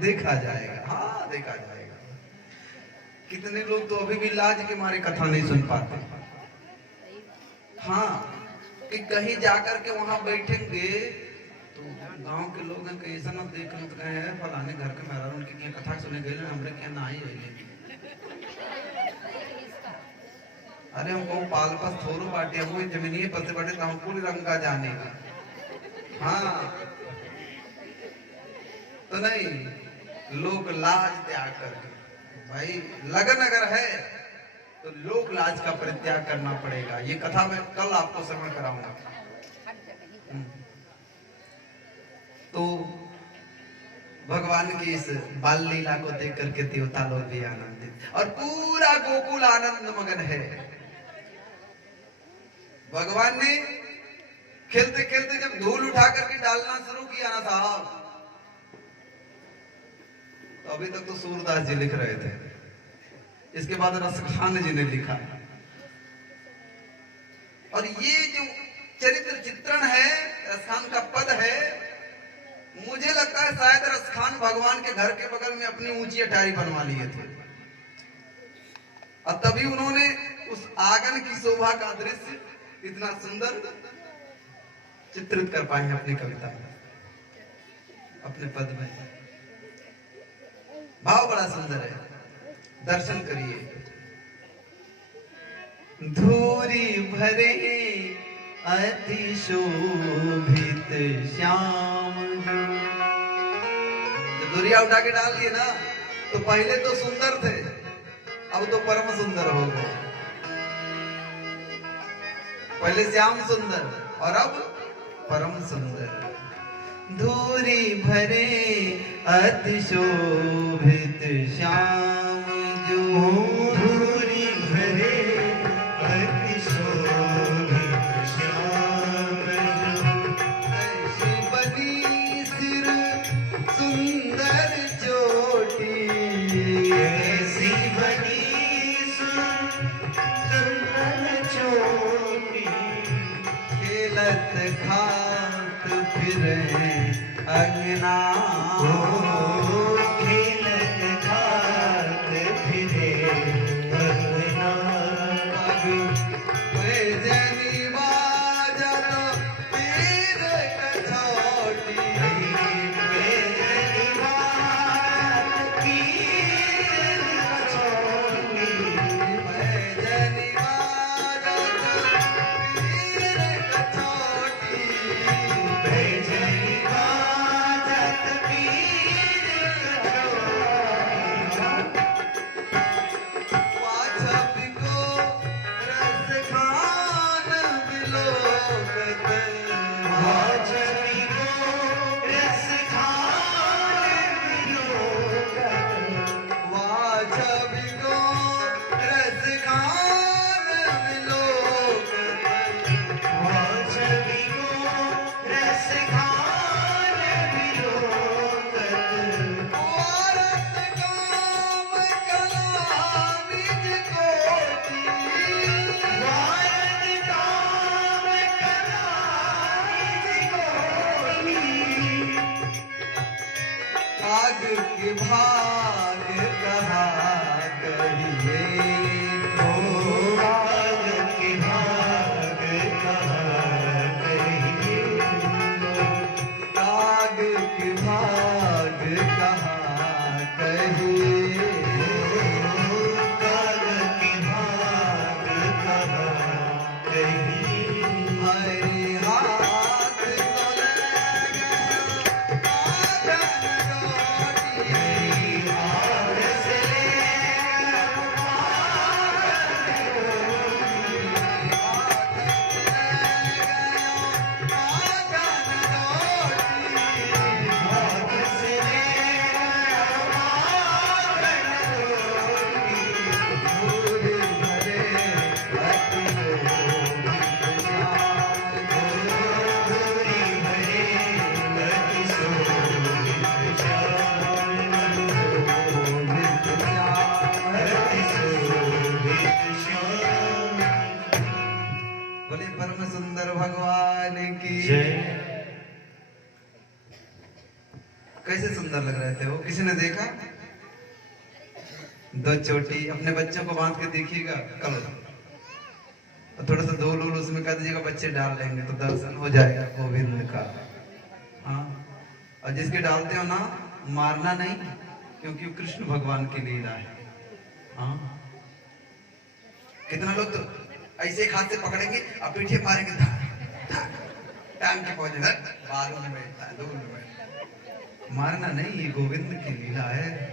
देखा जाएगा। हाँ, देखा जाएगा। कितने लोग तो अभी भी लाज के मारे कथा नहीं सुन पाते। हाँ, कि कहीं जाकर के वहां बैठेंगे तो गांव के लोग कैसा ना देख लो तो कहे फलाने घर के मेहरा उनकी क्या कथा सुने गए हमरे क्या ना ही है। अरे हमको पाल पास थोड़ो बाटे, हमको जमीनिए पर से बाटे तो हमको रंग का जाने। हाँ, तो नहीं, लोग लाज त्याग करके, भाई लगन अगर है तो लोक लाज का परित्याग करना पड़ेगा। ये कथा मैं कल आपको श्रवण कराऊंगा। तो भगवान की इस बाल लीला को देख करके देवता लोग भी आनंदित और पूरा गोकुल आनंद मगन है। भगवान ने खेलते खेलते जब धूल उठा करके डालना शुरू किया ना साहब, तो अभी तक तो सूरदास जी लिख रहे थे, इसके बाद रसखान जी ने लिखा। और ये जो चरित्र चित्रण है, रसखान का पद है, मुझे लगता है शायद रसखान भगवान के घर के बगल में अपनी ऊंची अटारी बनवा लिए थे और तभी उन्होंने उस आंगन की शोभा का दृश्य इतना सुंदर चित्रित कर पाए हैं अपनी कविता में, अपने पद में। भाव बड़ा सुंदर है, दर्शन करिए। धूरी भरे अति शोभित श्याम, धुरिया उठा के डाल दिए ना, तो पहले तो सुंदर थे, अब तो परम सुंदर हो गए। पहले श्याम सुंदर और अब परम सुंदर। धूरी भरे अति शोभित श्याम जो, धूरी भरे अति शोभित श्याम जो, ऐसी बनी सिर सुंदर चोटी, ऐसी बनी सुंदर चोटी, खेलत खात फिरे अंगना, खेलत खात फिरे अंगना, पैजनी बाजत पीर कछौटी, पैजनी बाजत पीर कछौटी, पैजनी बाजत पीर कछौटी, पैजनी बाजत पीर कछौटी, वाछप को रस खान बिलोकत, वाछपी को रस खान बिलोकत, वाछप को रस खान बिलोकत, वाछपी को रस खान बिलोकत, औरत काम कला निज कोटि, वारद काम कला निज कोटि, भाग के भाग कहा कहिए, ओ भाग के भाग कहा कहिए, भाग के भाग कहा कहिए, काग के भाग कहा कहिए, हरि हाथ तोले गया आंगन डोटी, हाथ से कैसे सुंदर लग रहे थे वो, किसी ने देखा? दो चोटी अपने बच्चों को बांध के देखिएगा कल, और थोड़ा सा धूल वूल उसमें कर दीजिएगा, बच्चे डाल लेंगे तो दर्शन हो जाएगा गोविंद का। हाँ, और जिसके डालते हो ना, मारना नहीं, क्योंकि कृष्ण भगवान की लीला है। हाँ, कितना लोग तो ऐसे एक हाथ से पकड़ेंगे और पीछे मारेंगे, टांग के पहुंचे बालों में बैठता है, धूल में बैठता है। मारना नहीं, ये गोविंद की लीला है।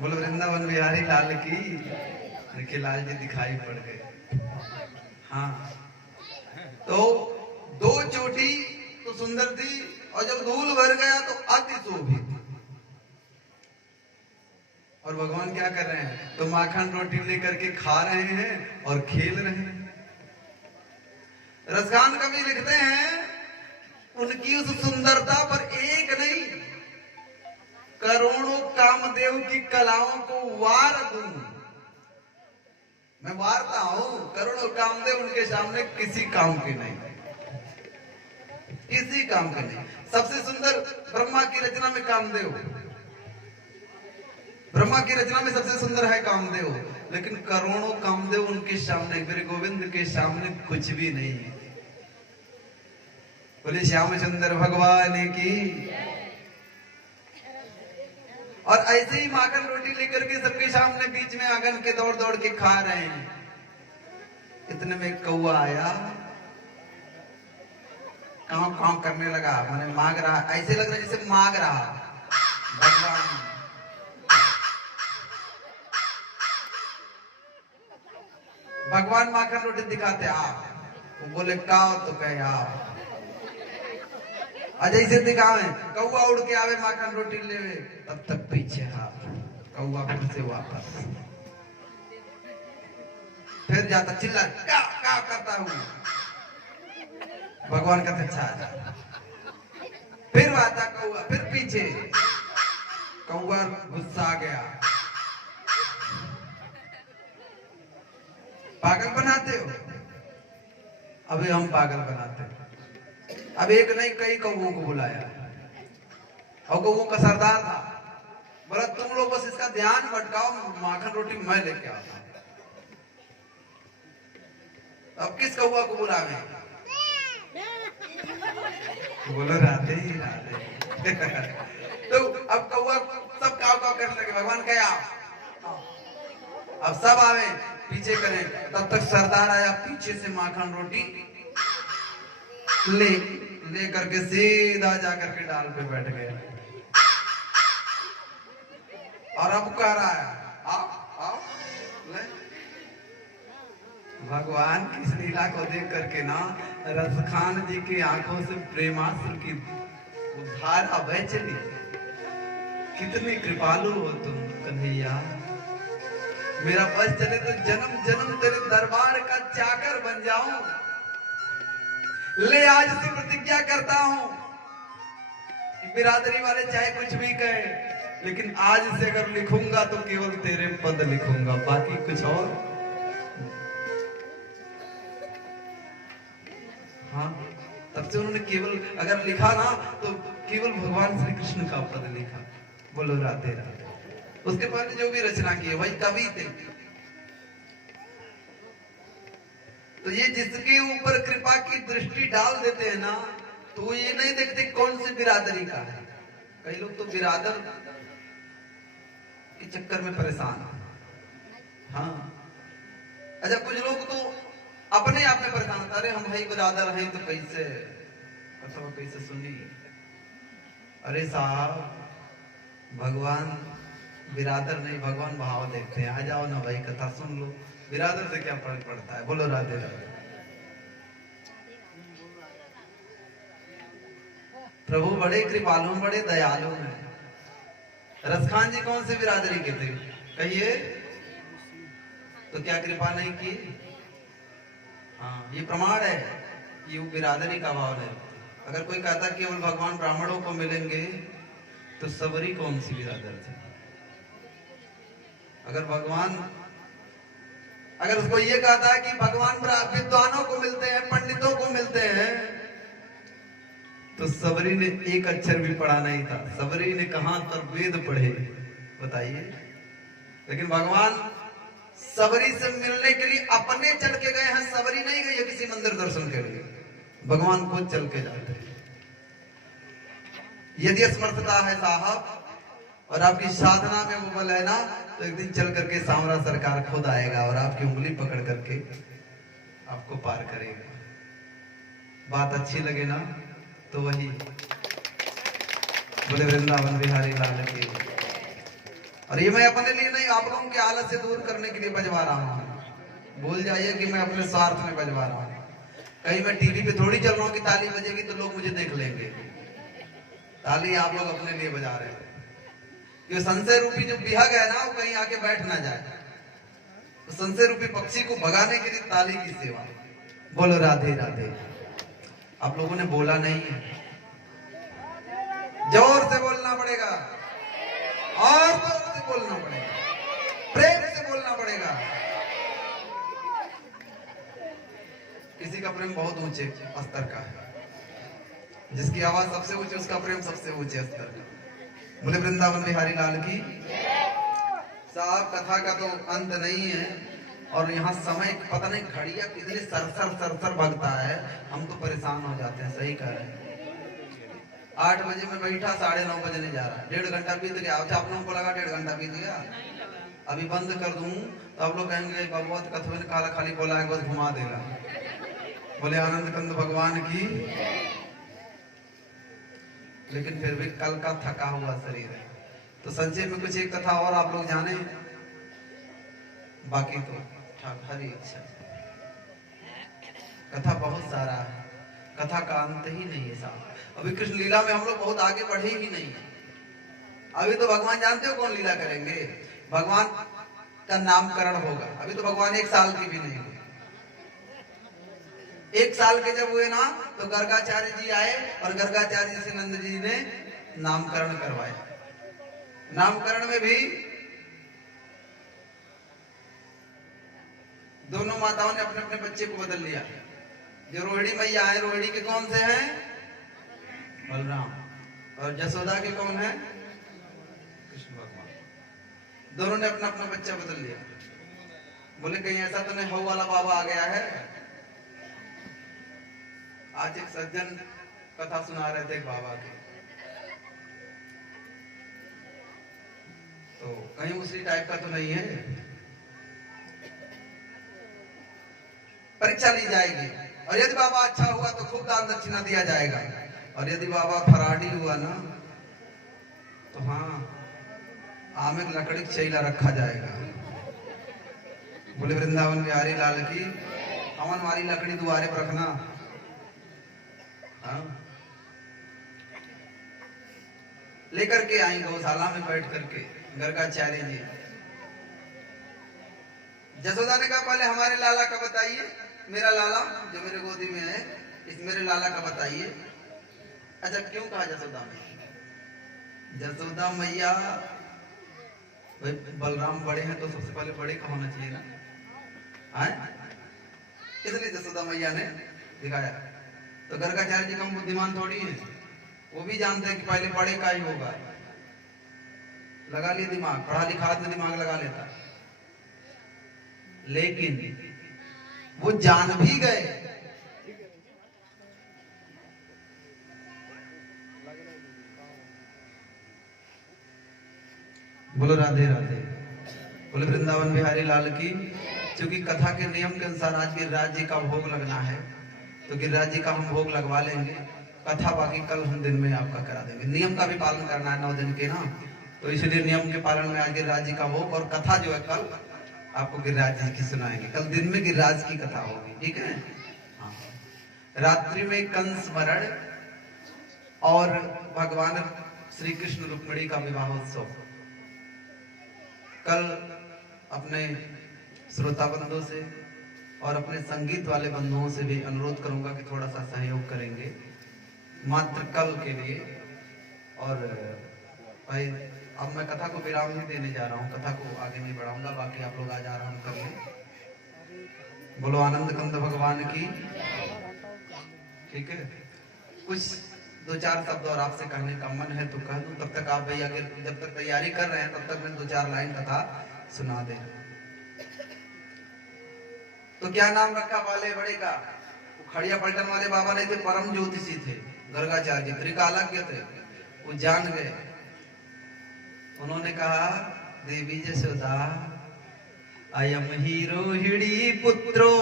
बोलो वृंदावन बिहारी लाल की, उनके लाल जी दिखाई पड़ गए। हाँ, तो दो चोटी तो सुंदर थी, और जब धूल भर गया तो अति शोभित। और भगवान क्या कर रहे हैं? तो माखन रोटी लेकर के खा रहे हैं और खेल रहे हैं। रसखान कवि लिखते हैं, उनकी उस सुंदरता पर एक नहीं, करोड़ों कामदेव की कलाओं को वार दूं। मैं वारता हूं, करोड़ों कामदेव उनके सामने किसी काम के नहीं, किसी काम के नहीं। सबसे सुंदर ब्रह्मा की रचना में कामदेव, ब्रह्मा की रचना में सबसे सुंदर है कामदेव, लेकिन करोड़ों कामदेव उनके सामने, मेरे गोविंद के सामने कुछ भी नहीं है। बोले श्याम सुंदर भगवान की। और ऐसे ही माखन रोटी लेकर के सबके सामने बीच में आंगन के दौड़ दौड़ के खा रहे हैं। इतने में कौआ आया, कांव कांव करने लगा, मैंने मांग रहा, ऐसे लग रहा जैसे मांग रहा भगवान। भगवान माखन रोटी दिखाते आप, वो बोले काओ तो कहे आप। अजय से दिखावे, कौआ उड़ के आवे माखन रोटी लेवे, तब तक पीछे हाथ, कौआ फिर से वापस, फिर जाता चिल्ला क्या क्या करता हूँ। भगवान कहते अच्छा, फिर आता कौआ, फिर पीछे, कौआ गुस्सा आ गया। पागल बनाते हो, अभी हम पागल बनाते हैं। अब एक नहीं कई कौओं को बुलाया, और कौओं का सरदार था, बोला तुम लोग बस इसका ध्यान भटकाओ, माखन रोटी मैं लेके आता। अब किस कौआ को बुलावे? बोलो राधे ही राधे। तो अब कौआ सब काव काव करने लगे, भगवान कहे अब सब आवे पीछे करें। तब तक सरदार आया पीछे से माखन रोटी ले करके सीधा जाकर के डाल पे बैठ गया, और अब कह रहा है आओ आओ ले। भगवान की इस लीला को देख करके ना रसखान जी की आंखों से प्रेमाश्रु की धारा बह चली। कितने कृपालु हो तुम कन्हैया, मेरा बस चले तो जन्म जन्म तेरे दरबार का चाकर बन जाऊं। ले आज से प्रतिज्ञा करता हूं, बिरादरी वाले चाहे कुछ भी कहे, लेकिन आज से अगर लिखूंगा तो केवल तेरे पद लिखूंगा, बाकी कुछ और। हाँ, तब से उन्होंने केवल अगर लिखा ना तो केवल भगवान श्री कृष्ण का पद लिखा। बोलो राधे राधे। उसके पहले जो भी रचना की है वही कवि थे। तो ये जिसके ऊपर कृपा की दृष्टि डाल देते हैं ना, तो ये नहीं देखते कौन सी बिरादरी का है। कई लोग तो बिरादर के चक्कर में परेशान। हाँ, अच्छा कुछ लोग तो अपने आप में परेशान होता, अरे हम भाई बिरादर हैं तो कैसे कथा कैसे सुनी। अरे साहब, भगवान बिरादर नहीं, भगवान भाव देखते हैं। आ जाओ ना भाई, कथा सुन लो, बिरादर से क्या फर्क पड़ता है। बोलो राधे राधे। प्रभु बड़े कृपालु, बड़े दयालु हैं। रसखान जी कौन से बिरादरी के थे कहिए? तो क्या कृपा नहीं की? हाँ, ये प्रमाण है कि वो बिरादरी का भाव है। अगर कोई कहता केवल भगवान ब्राह्मणों को मिलेंगे तो सबरी कौन सी बिरादर थे? अगर भगवान अगर उसको ये कहता है कि भगवान विद्वानों को मिलते हैं, पंडितों को मिलते हैं, तो सबरी ने एक अक्षर भी पढ़ा नहीं था। सबरी ने कहां तक वेद पढ़े बताइए। लेकिन भगवान सबरी से मिलने के लिए अपने चल के गए हैं। सबरी नहीं गई है किसी मंदिर दर्शन के लिए, भगवान खुद चल के जाते हैं। यदि समर्थता है साहब और आपकी साधना में वो बल है ना, तो एक दिन चल करके सांवरा सरकार खुद आएगा और आपकी उंगली पकड़ करके आपको पार करेगा। बात अच्छी लगे ना तो वही बोले वृंदावन बिहारी लाल की। और ये मैं अपने लिए नहीं, आप लोगों के आलस से दूर करने के लिए बजवा रहा हूं। भूल जाइए कि मैं अपने स्वार्थ में बजवा रहा हूं। कहीं मैं टीवी पे थोड़ी चल रहा हूं कि ताली बजेगी तो लोग मुझे देख लेंगे। ताली आप लोग अपने लिए बजा रहे हैं। ये संशय रूपी जो विहग है ना, वो कहीं आके बैठ ना जाए। तो संशय रूपी पक्षी को भगाने के लिए ताली की सेवा। बोलो राधे राधे। आप लोगों ने बोला नहीं है, जोर से बोलना पड़ेगा और जोर से बोलना पड़ेगा, प्रेम से बोलना पड़ेगा। किसी का प्रेम बहुत ऊंचे स्तर का है, जिसकी आवाज सबसे ऊंची उसका प्रेम सबसे ऊंचे स्तर का। बोले वृंदावन बिहारी लाल की साहब। कथा का तो अंत नहीं है और यहाँ समय पता नहीं घड़िया कितनी सरसर भगता है, हम तो परेशान हो जाते हैं। सही कह रहे हैं। 8 बजे में बैठा, 9:30 बजने जा रहा है, 1.5 घंटा बीत गया। अच्छा आप लोगों को लगा 1.5 घंटा बीत गया, अभी बंद कर दूं तो आप लोग कहेंगे बाबू कथवे ने काला खाली बोला है, बस घुमा देगा। बोले आनंद कंद भगवान की। लेकिन फिर भी कल का थका हुआ शरीर है, तो संक्षेप में कुछ एक कथा और आप लोग जाने, बाकी तो हरी इच्छा। कथा बहुत सारा है, कथा का अंत ही नहीं है साहब। अभी कृष्ण लीला में हम लोग बहुत आगे बढ़े ही नहीं है। अभी तो भगवान जानते हो कौन लीला करेंगे, भगवान का नामकरण होगा। अभी तो भगवान 1 साल की भी नहीं हुई। 1 साल के जब हुए ना, तो गर्गाचार्य जी आए और गर्गाचार्य जी से नंद जी ने नामकरण करवाया। नामकरण में भी दोनों माताओं ने अपने अपने बच्चे को बदल लिया। जो रोहिणी मैया है, रोहिणी के कौन से हैं? बलराम। और जसोदा के कौन है? कृष्ण भगवान। दोनों ने अपना अपना बच्चा बदल लिया। बोले कहीं ऐसा तो नहीं हव वाला बाबा आ गया है। आज एक सज्जन कथा सुना रहे थे बाबा के, तो कहीं उसी टाइप का तो नहीं है। परीक्षा ली जाएगी और यदि बाबा अच्छा हुआ तो खूब दान दक्षिणा दिया जाएगा, और यदि बाबा फराडी हुआ ना, तो हाँ आमिर लकड़ी चैला रखा जाएगा। बोले वृंदावन बिहारी लाल की। अमन वाली लकड़ी दुआरे पर रखना। हाँ? लेकर के आई गौशाला में बैठ करके गर्गाचार्य जी। जसोदा ने कहा पहले हमारे लाला का बताइए, मेरा लाला जो मेरे गोदी में है, इस मेरे लाला का बताइए। अच्छा क्यों कहा जसोदा में? जसोदा मैया भाई बलराम बड़े हैं तो सबसे पहले बड़े का होना चाहिए ना, इसलिए जसोदा मैया ने दिखाया। तो गर्गाचार्य जी कम बुद्धिमान थोड़ी है, वो भी जानते हैं कि पहले बड़े का ही होगा। लगा लिए दिमाग, पढ़ा लिखा आदमी दिमाग लगा लेता, लेकिन वो जान भी गए बोलो राधे राधे। बोले वृंदावन बिहारी लाल की। क्योंकि कथा के नियम के अनुसार आज गिरिराज जी का भोग लगना है, तो गिरिराज जी का हम भोग लगवा लेंगे। कथा बाकी कल हम दिन में आपका करा देंगे। नियम का भी पालन करना है 9 दिन के ना, तो इसलिए नियम के पालन में आज गिरिराज जी का भोग, और कथा जो है कल आपको गिरिराज जी की सुनाएंगे। कल दिन में गिरिराज की कथा होगी, ठीक है। हाँ। रात्रि में कंस मरण और भगवान श्री कृष्ण रुक्मिणी का विवाहोत्सव। कल अपने श्रोता बंधुओं से और अपने संगीत वाले बंधुओं से भी अनुरोध करूंगा कि थोड़ा सा सहयोग करेंगे मात्र कल के लिए। और भाई अब मैं कथा को विराम ही देने जा रहा हूँ, कथा को आगे नहीं बढ़ाऊंगा, बाकी आप लोग आज आराम कर लें। बोलो आनंद कंद भगवान की। ठीक है, कुछ दो चार शब्द और आपसे कहने का मन है तो कह दूं, तब तक आप भैया के जब तक तैयारी कर रहे हैं तब तक मैं दो चार लाइन कथा सुना दे। तो क्या नाम रखा वाले बड़े का? खड़िया पलटन वाले बाबा नहीं थे, परम ज्योतिषी थे, गर्गाचार्य त्रिकालज्ञ थे। वो जान गए, उन्होंने कहा देवी जसोदा अयम ही रोहिणी पुत्रो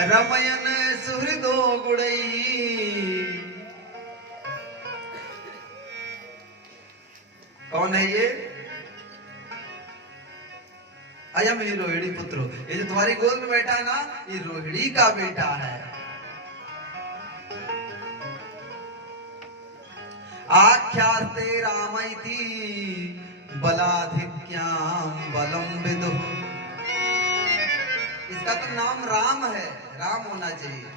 रमयन सुहृदो गुड़ई। कौन है ये? अयम ही रोहिणी पुत्रो, ये जो तुम्हारी गोद में बैठा है ना, ये रोहिणी का बेटा है। आख्यास्ते रामैति बलाधिक्याम बलम विदु। इसका तो नाम राम है, राम होना चाहिए,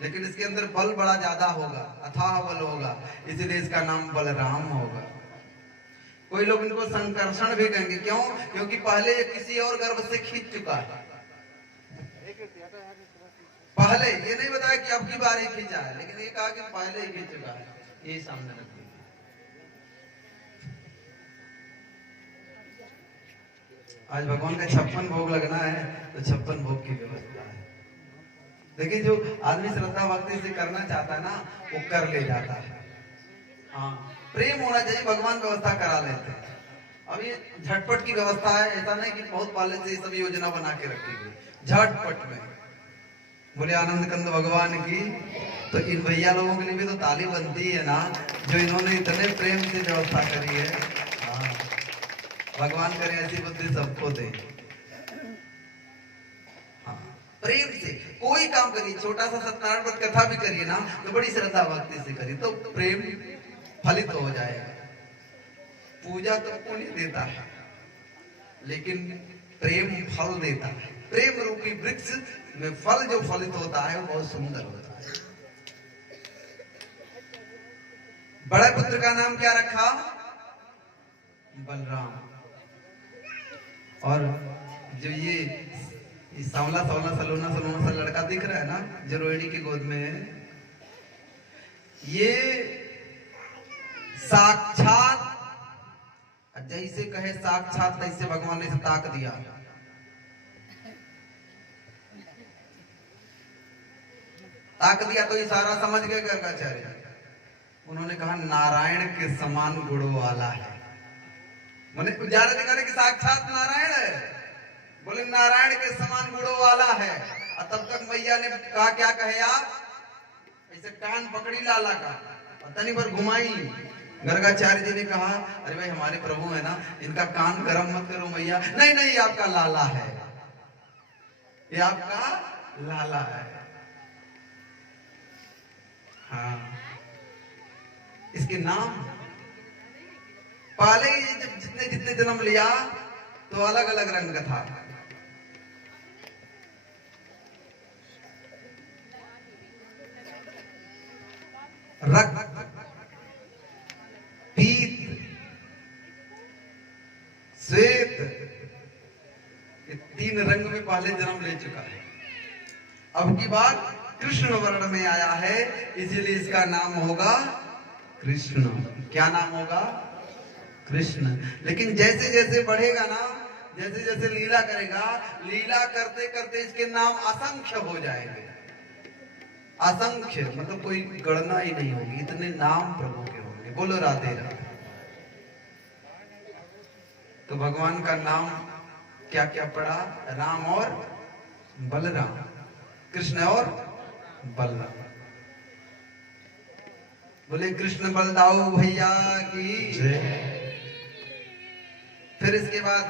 लेकिन इसके अंदर बल बड़ा ज्यादा होगा, अथाह बल होगा, इसलिए इसका नाम बलराम होगा। कोई लोग इनको संकर्षण भी कहेंगे, क्यों? क्योंकि पहले ये किसी और गर्भ से खींच चुका है। पहले ये नहीं बताया कि अब की बार ही खींचा है, लेकिन ये कहा कि पहले ही खींच चुका है। यही सामने रखिए। आज भगवान का 56 भोग लगना है, तो 56 भोग की व्यवस्था है। देखिए, जो आदमी श्रद्धा भक्ति से करना चाहता है ना, वो कर ले जाता है। हाँ, प्रेम होना चाहिए, भगवान व्यवस्था करा लेते हैं। अब ये झटपट की व्यवस्था है, ऐसा नहीं कि बहुत पहले से सब योजना बना के रखी गई, झटपट में। बोले आनंद कंद भगवान की। तो इन भैया लोगों के लिए भी तो ताली बनती है ना, जो इन्होंने इतने प्रेम से व्यवस्था करी है। हाँ, भगवान करे ऐसी बुद्धि सबको दे। हाँ, प्रेम से कोई काम करिए, छोटा सा सत्यनारायण व्रत कथा भी करिए ना, तो बड़ी श्रद्धा भक्ति से करिए, तो प्रेम फलित हो जाएगा। पूजा तो पुण्य देता है, लेकिन प्रेम फल देता है। प्रेम रूपी वृक्ष में फल जो फलित होता है वो बहुत सुंदर होता है। बड़े पुत्र का नाम क्या रखा? बलराम। और जो ये सलोना सा लड़का दिख रहा है ना, जो रोहिणी की गोद में है, ये साक्षात, जैसे कहे साक्षात तैसे भगवान ने ताक दिया। ताक दिया तो इशारा समझ गए गर्गाचार्य। उन्होंने कहा नारायण के समान गुणों वाला है। मैंने उजारे दिखाने कि साक्षात नारायण है। बोले नारायण के समान गुणों वाला है। और तब तक मैया ने कहा क्या कहे आप? ऐसे कान पकड़ी लाला का, तनी पर घुमाई। गर्गाचार्य जी ने कहा अरे भाई हमारे प्रभु है ना, इनका कान गरम मत करो मैया। नहीं नहीं, ये आपका लाला है, ये आपका लाला है। हाँ, इसके नाम पहले ही जब जितने जितने जन्म लिया तो अलग अलग रंग का था। रक्त, पीत, श्वेत, ये तीन रंग में पहले जन्म ले चुका है। अब की बार कृष्ण वर्ण में आया है, इसीलिए इसका नाम होगा कृष्ण। क्या नाम होगा? कृष्ण। लेकिन जैसे जैसे बढ़ेगा ना, जैसे जैसे लीला करेगा, लीला करते करते इसके नाम असंख्य हो जाएंगे। असंख्य मतलब कोई गणना ही नहीं होगी, इतने नाम प्रभु के होंगे। बोलो राधे राधे। तो भगवान का नाम क्या क्या पड़ा? राम और बलराम, कृष्ण और बलराम। बोले कृष्ण बलदाऊ भैया की जय। फिर इसके बाद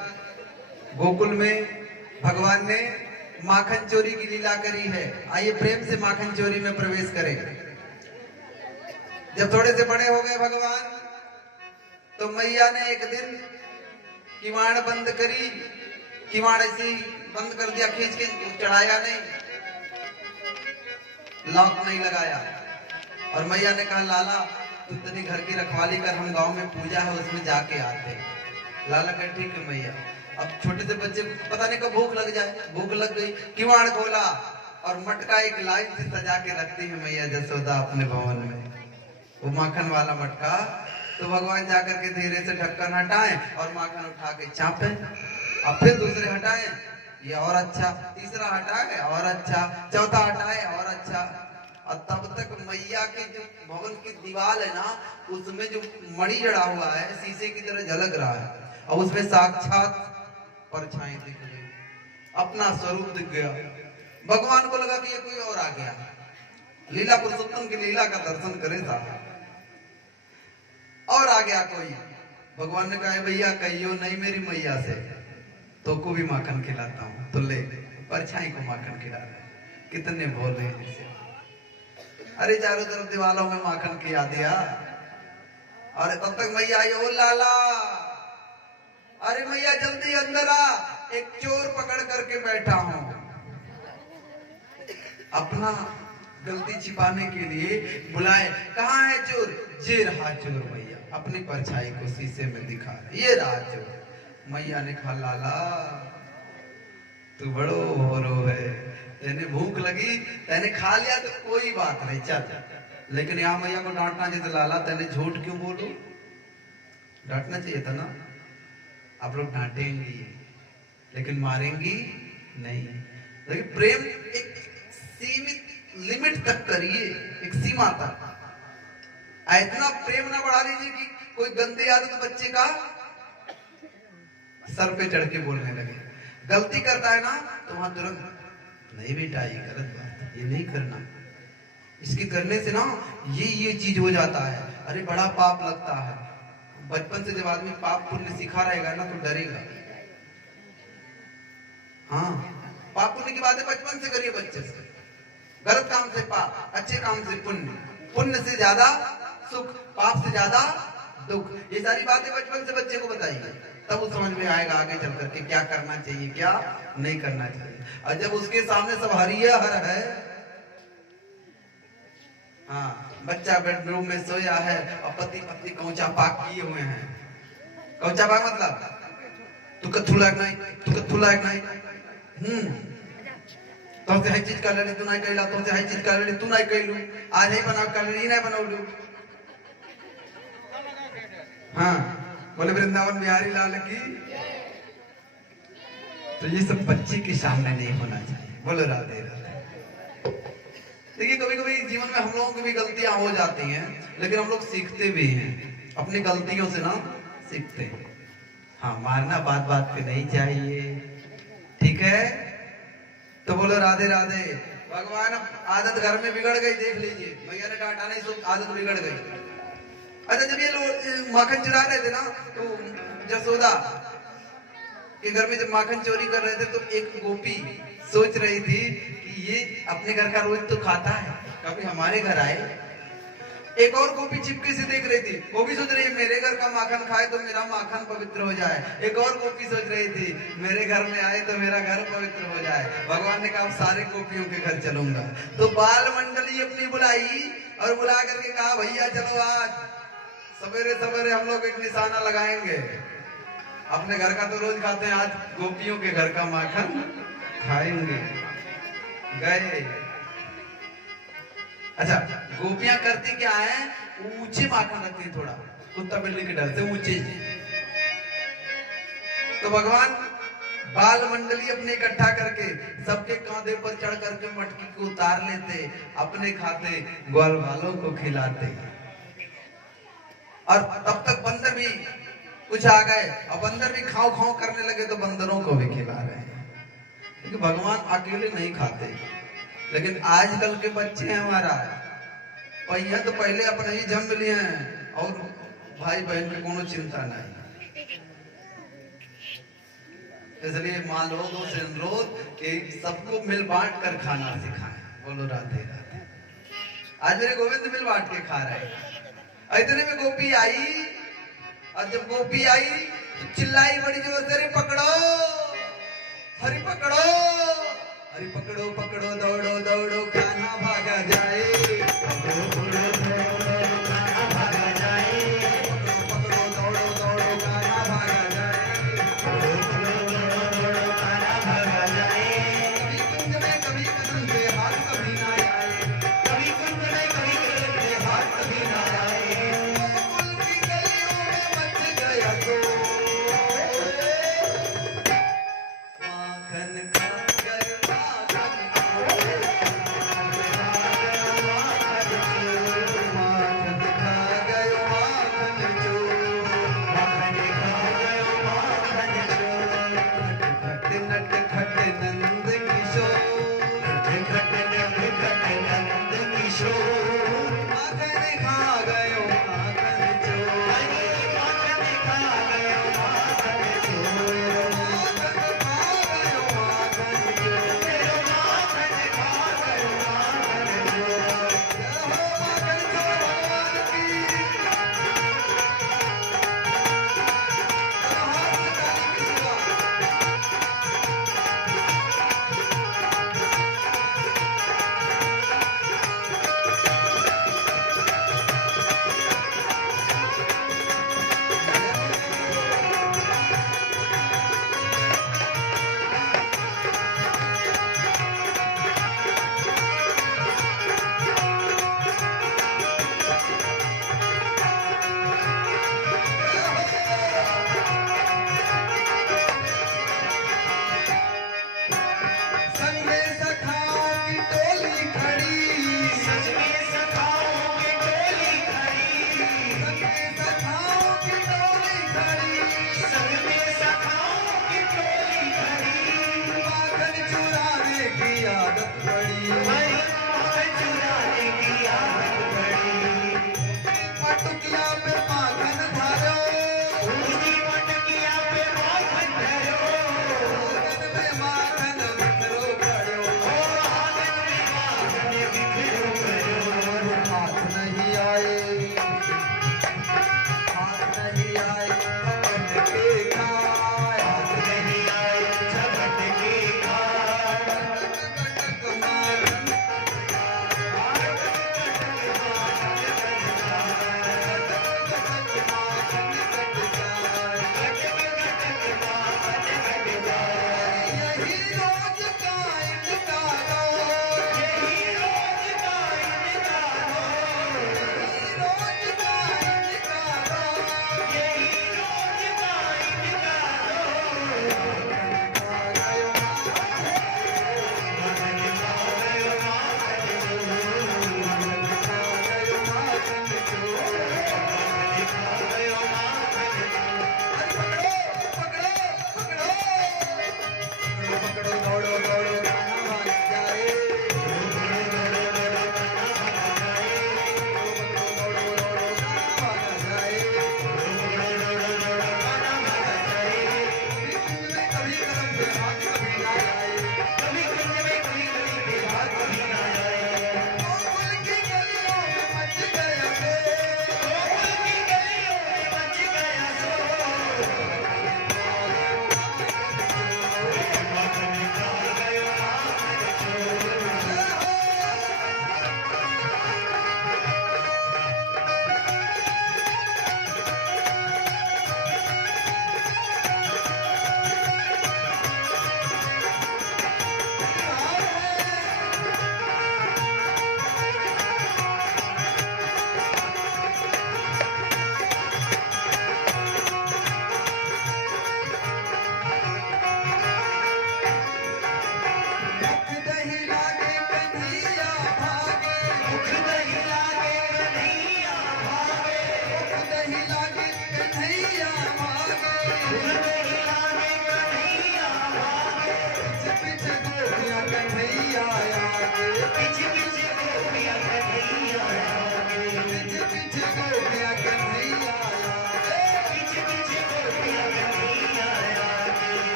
गोकुल में भगवान ने माखन चोरी की लीला करी है। आइए प्रेम से माखन चोरी में प्रवेश करें। जब थोड़े से बड़े हो गए भगवान, तो मैया ने एक दिन किवाड़ बंद करी। किवाड़ ऐसी बंद कर दिया, खींच के चढ़ाया नहीं, लॉक नहीं लगाया। और मैया ने कहा लाला तू तेरी घर की रखवाली कर, हम गांव में पूजा है उसमें जाके आते। लाला कहे ठीक है मैया। अब छोटे से बच्चे को पता नहीं कब भूख लग जाए, भूख लग गई, किवाड़ खोला और मटका एक लाइन से सजा के रखती है मैया जसोदा अपने भवन में, वो माखन वाला मटका। तो भगवान जाकर के धीरे से ढक्कन हटाए और माखन उठा के चापे, अब फिर दूसरे हटाए, ये और अच्छा, तीसरा हटाए और अच्छा, चौथा हटाए और अच्छा। और तब तक मैया के जो भवन की दीवार है ना, उसमें जो मणि जड़ा हुआ है शीशे की तरह झलक रहा है, और उसमें साक्षात परछाई दिख गई, अपना स्वरूप दिख गया। भगवान को लगा कि ये कोई और आ गया, लीला पुरुषोत्तम की लीला का दर्शन करे था, और आ गया कोई। भगवान ने कहा भैया कहियो नहीं मेरी मैया से, तो को भी माखन खिलाता हूँ, तो ले परछाई को माखन खिला रहे। कितने भोले हैं। अरे चारों तरफ दीवालों में माखन खिला दिया, और तब तक मैया आई, ओ लाला, अरे मैया जल्दी अंदर आ, एक चोर पकड़ करके बैठा हूं। अपना गलती छिपाने के लिए बुलाए, कहाँ है चोर? ये रहा चोर। मैया अपनी परछाई को शीशे में दिखा, ये रहा चोर। मैया ने कहा लाला तू बड़ो होरो है, तेने भूख लगी, तेने खा लिया तो कोई बात नहीं, चल। लेकिन यहाँ मैया को डांटना चाहिए, लाला तेने झूठ क्यों बोलो? डांटना चाहिए था ना। आप लोग डांटेंगी लेकिन मारेंगी नहीं। लेकिन प्रेम एक सीमित लिमिट तक करिए, एक सीमा तक। इतना प्रेम ना बढ़ा लीजिए कि कोई गंदी आदत बच्चे का सर पे चढ़ के बोलने लगे। गलती करता है ना तो वहां तुरंत नहीं बेटा ये गलत बात, ये नहीं करना, इसके करने से ना ये चीज हो जाता है, अरे बड़ा पाप लगता है। बचपन से जब आदमी पाप पुण्य सीखा रहेगा ना तो डरेगा। हाँ, पाप पुण्य की बातें बचपन से करिए बच्चे से। गलत काम से पाप, अच्छे काम से पुण्य, पुण्य से ज्यादा सुख, पाप से ज्यादा दुख, ये सारी बातें बचपन से बच्चे को बताइए, तब वो समझ में आएगा आगे चल करके क्या करना चाहिए क्या नहीं करना चाहिए। और जब उसके सामने सब हरिया हर है, हाँ, बच्चा बेडरूम में सोया है और पति पत्नी कौचा पाक किए हुए हैं। कौचा पाक मतलब तू कथू लायक नहीं, तू कथू लायक नहीं, तो से हर चीज कर ले, तू नहीं कहला, तो से हर चीज कर ले, तू नहीं कहलू, आज नहीं बनाओ कर ले, नहीं बनाओ। हाँ, बोले वृंदावन बिहारी लाल की। तो ये सब बच्चे के सामने नहीं होना चाहिए। बोलो राधे राधे। देखिए कभी कभी जीवन में हम लोगों की भी गलतियां हो जाती हैं, लेकिन हम लोग सीखते भी हैं, अपनी गलतियों से ना सीखते हैं। हाँ, मारना बात बात पे नहीं चाहिए, ठीक है? तो बोलो राधे राधे। भगवान आदत घर में बिगड़ गई, देख लीजिए, मैया ने डांटा नहीं तो आदत बिगड़ गई। अच्छा, जब ये लोग माखन चुरा रहे थे ना, तो जसोदा के घर में जब माखन चोरी कर रहे थे तो एक गोपी सोच रही थी कि ये अपने घर का रोज तो खाता है, कभी हमारे घर आए। एक और गोपी चिपके से देख रही थी, वो भी सोच रही है मेरे घर का माखन खाए तो मेरा माखन पवित्र हो जाए। एक और गोपी सोच रही थी मेरे घर में आए तो मेरा घर पवित्र हो जाए। भगवान ने कहा सारे गोपियों के घर चलूंगा। तो बाल मंडली अपनी बुलाई और बुला करके कहा भैया चलो आज सवेरे सवेरे हम लोग एक निशाना लगाएंगे, अपने घर का तो रोज खाते हैं, आज गोपियों के घर का माखन खाएंगे। गए। अच्छा, गोपियां करती क्या है, ऊंचे माखन रखती है, थोड़ा कुत्ता बिल्ली के डर से ऊंचे। तो भगवान बाल मंडली अपने इकट्ठा करके सबके कांधे पर चढ़ करके मटकी को उतार लेते, अपने खाते, ग्वाल वालों को खिलाते। और तब तक बंदर भी कुछ आ गए और बंदर भी खाओ खाओ करने लगे तो बंदरों को भी खिला रहे हैं। क्योंकि भगवान अकेले नहीं खाते। लेकिन आजकल के बच्चे हैं हमारा, पहिया तो पहले अपने ही जन्म लिए हैं और भाई बहन की कोनो चिंता नहीं। इसलिए माँ लोगों से अनुरोध कि सबको मिल बांट कर खाना सिखाएं। बोलो राधे राधे। आज मेरे गोविंद मिल बांट के खा रहे हैं। इतने में गोपी आई, और जब गोपी आई तो चिल्लाई बड़ी जोर से, अरे पकड़ो, हरि पकड़ो, हरि पकड़ो, पकड़ो, दौड़ो दौड़ो कान्हा भागा जाए, पकड़ो पकड़ो दौड़ो कान्हा भागा जाए, पकड़ो पकड़ो दौड़ो दौड़ो कान्हा भागा जाए, पकड़ो पकड़ो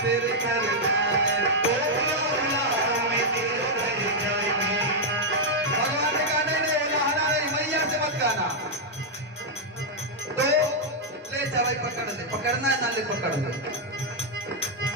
तेरे घर जाए, भगवान ने कहा नहीं नहीं नहाना नहीं, मैया से मत गाना। तो ले जा भाई, पकड़ना है ना, ले पकड़ ले।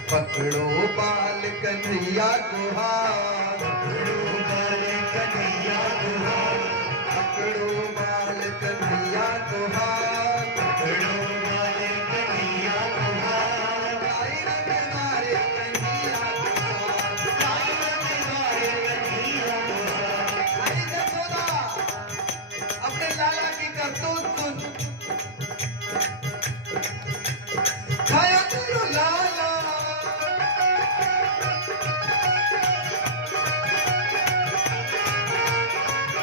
पकड़ो बाल कन्हैया को हाथ, पकड़ो बाल कन्हैया को हाथ, पकड़ो बाल कन्हैया को हाथ, पकड़ो बाल कन्हैया को हाथ, गाई रंग मारे कन्हैया को हाथ, गाई रंग मारे कन्हैया को हाथ। आई यशोदा अपने लाला की करतूत सुन, छाया तेरो लाला,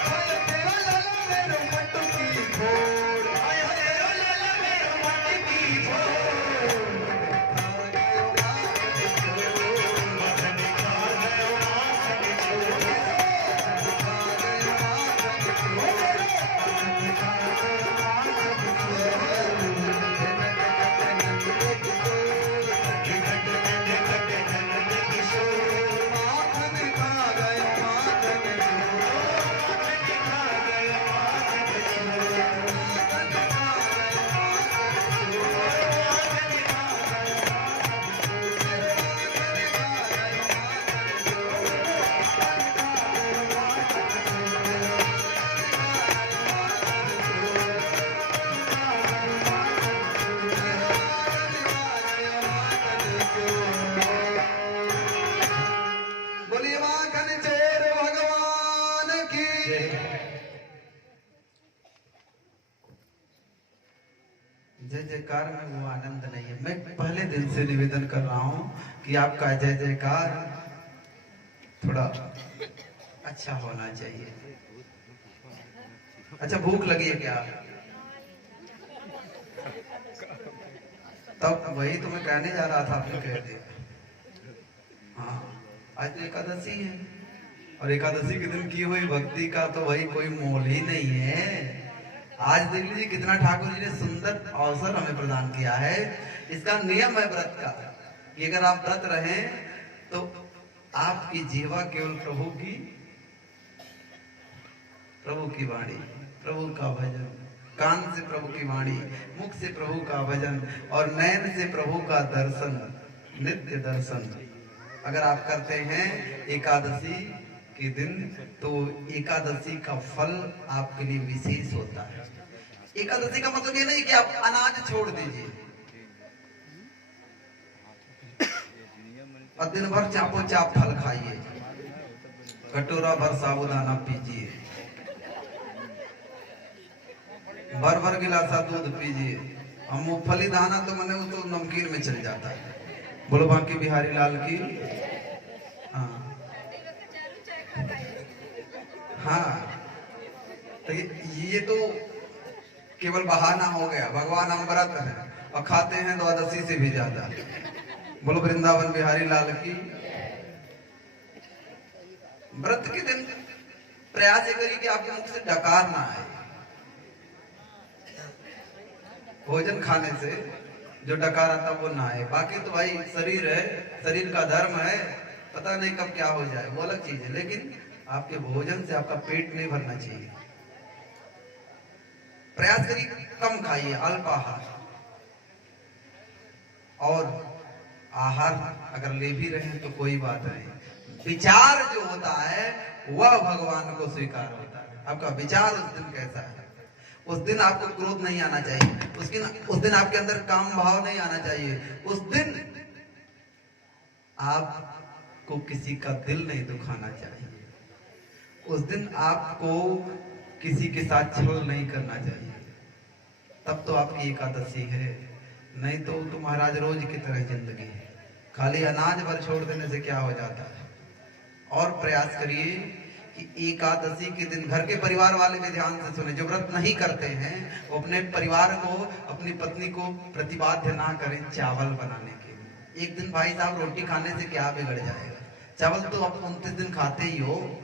छाया तेरा लाला मेरो मटकी फोड़, छाया तेरा लाला मेरो मटकी फोड़। खा गयो माखन चोर, मखन खा गयो माखन चोर, खा गयो माखन चोर, मखन खा गयो माखन बोलिए माखन चोर भगवान की। जय जयकार में वो आनंद नहीं है। मैं पहले दिन से निवेदन कर रहा हूं कि आपका जय जयकार थोड़ा अच्छा होना चाहिए। अच्छा भूख लगी है क्या? तब वही तो मैं कहने जा रहा था, आपने कह दिया। हाँ आज तो एकादशी है और एकादशी के दिन की हुई भक्ति का तो वही कोई मोल ही नहीं है। आज देख लीजिए कितना ठाकुर जी ने सुंदर अवसर हमें प्रदान किया है। इसका नियम है व्रत का कि अगर आप व्रत रहें तो आपकी जीवा केवल प्रभु की वाणी, प्रभु का भजन, कान से प्रभु की वाणी, मुख से प्रभु का भजन और नयन से प्रभु का दर्शन, नित्य दर्शन अगर आप करते हैं एकादशी के दिन तो एकादशी का फल आपके लिए विशेष होता है। एकादशी का मतलब ये नहीं कि आप अनाज छोड़ दीजिए और दिन भर चापो चाप फल खाइए, कटोरा भर साबुदाना पीजिए, भर भर गिलासा दूध पीजिए और मूंगफली दाना तो मैंने वो तो नमकीन में चल जाता है। बोलो बांके बिहारी लाल की। हाँ हाँ तो ये तो केवल बहाना हो गया। भगवान हम व्रत है और खाते हैं द्वादशी से भी ज्यादा। बोलो वृंदावन बिहारी लाल की। व्रत के दिन प्रयास ये करिए कि आपके मुख से डकार ना आए। भोजन खाने से जो डकार आता वो ना आए। बाकी तो भाई शरीर है, शरीर का धर्म है, पता नहीं कब क्या हो जाए वो अलग चीज है, लेकिन आपके भोजन से आपका पेट नहीं भरना चाहिए। प्रयास करिए कम खाइए, अल्पाहार। और आहार अगर ले भी रहे तो कोई बात नहीं, विचार जो होता है वह भगवान को स्वीकार होता है। आपका विचार उस दिन कैसा है? उस दिन आपको क्रोध नहीं आना चाहिए, उस दिन आपके अंदर काम भाव नहीं आना चाहिए, उस दिन आपको किसी का दिल नहीं दुखाना चाहिए, उस दिन आपको किसी के साथ छल नहीं करना चाहिए। तब तो आपकी एकादशी है, नहीं तो महाराज रोज की तरह जिंदगी है। खाली अनाज भर छोड़ देने से क्या हो जाता है। और प्रयास करिए कि एकादशी के दिन घर के परिवार वाले भी ध्यान से सुने, जो व्रत नहीं करते हैं वो अपने परिवार को, अपनी पत्नी को प्रतिबाध्य ना करें चावल बनाने के लिए। एक दिन भाई साहब रोटी खाने से क्या बिगड़ जाएगा? चावल तो आप 29 दिन खाते ही हो,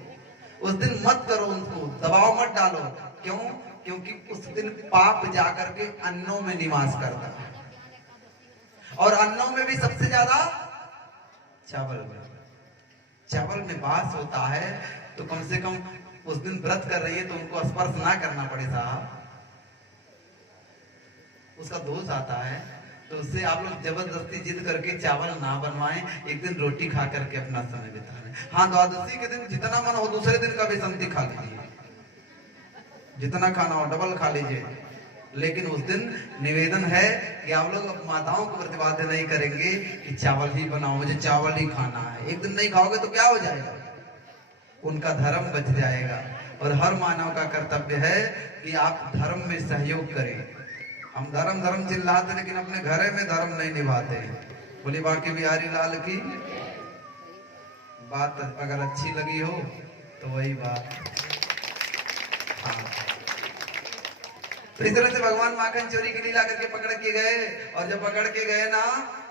उस दिन मत करो, उनको दबाव मत डालो। क्यों? क्योंकि उस दिन पाप जाकर के अन्नों में निवास करता है और अन्नों में भी सबसे ज्यादा चावल में, चावल में बास होता है, तो कम से कम उस दिन व्रत कर रही है तो उनको स्पर्श ना करना पड़े साहब, उसका दोष आता है। तो उससे आप लोग जबरदस्ती जिद करके चावल ना बनवाएं, एक दिन रोटी खा करके अपना समय बिता लें। हाँ, द्वादशी के दिन जितना मन हो दूसरे दिन का भी संति खा लीजिए, जितना खाना हो डबल खा लीजिए, लेकिन उस दिन निवेदन है कि आप लोग माताओं को प्रतिबाध्य नहीं करेंगे कि चावल ही बनाओ, मुझे चावल ही खाना है। एक दिन नहीं खाओगे तो क्या हो जाएगा, उनका धर्म बच जाएगा। और हर मानव का कर्तव्य है कि आप धर्म में सहयोग करें। हम धर्म धर्म चिल्लाते लेकिन अपने घरे में धर्म नहीं निभाते। बोली बाकी बिहारी लाल की बात अगर अच्छी लगी हो तो वही बात। हाँ, तो इस तरह से भगवान माखन चोरी की लीला करके पकड़ के गए, और जब पकड़ के गए ना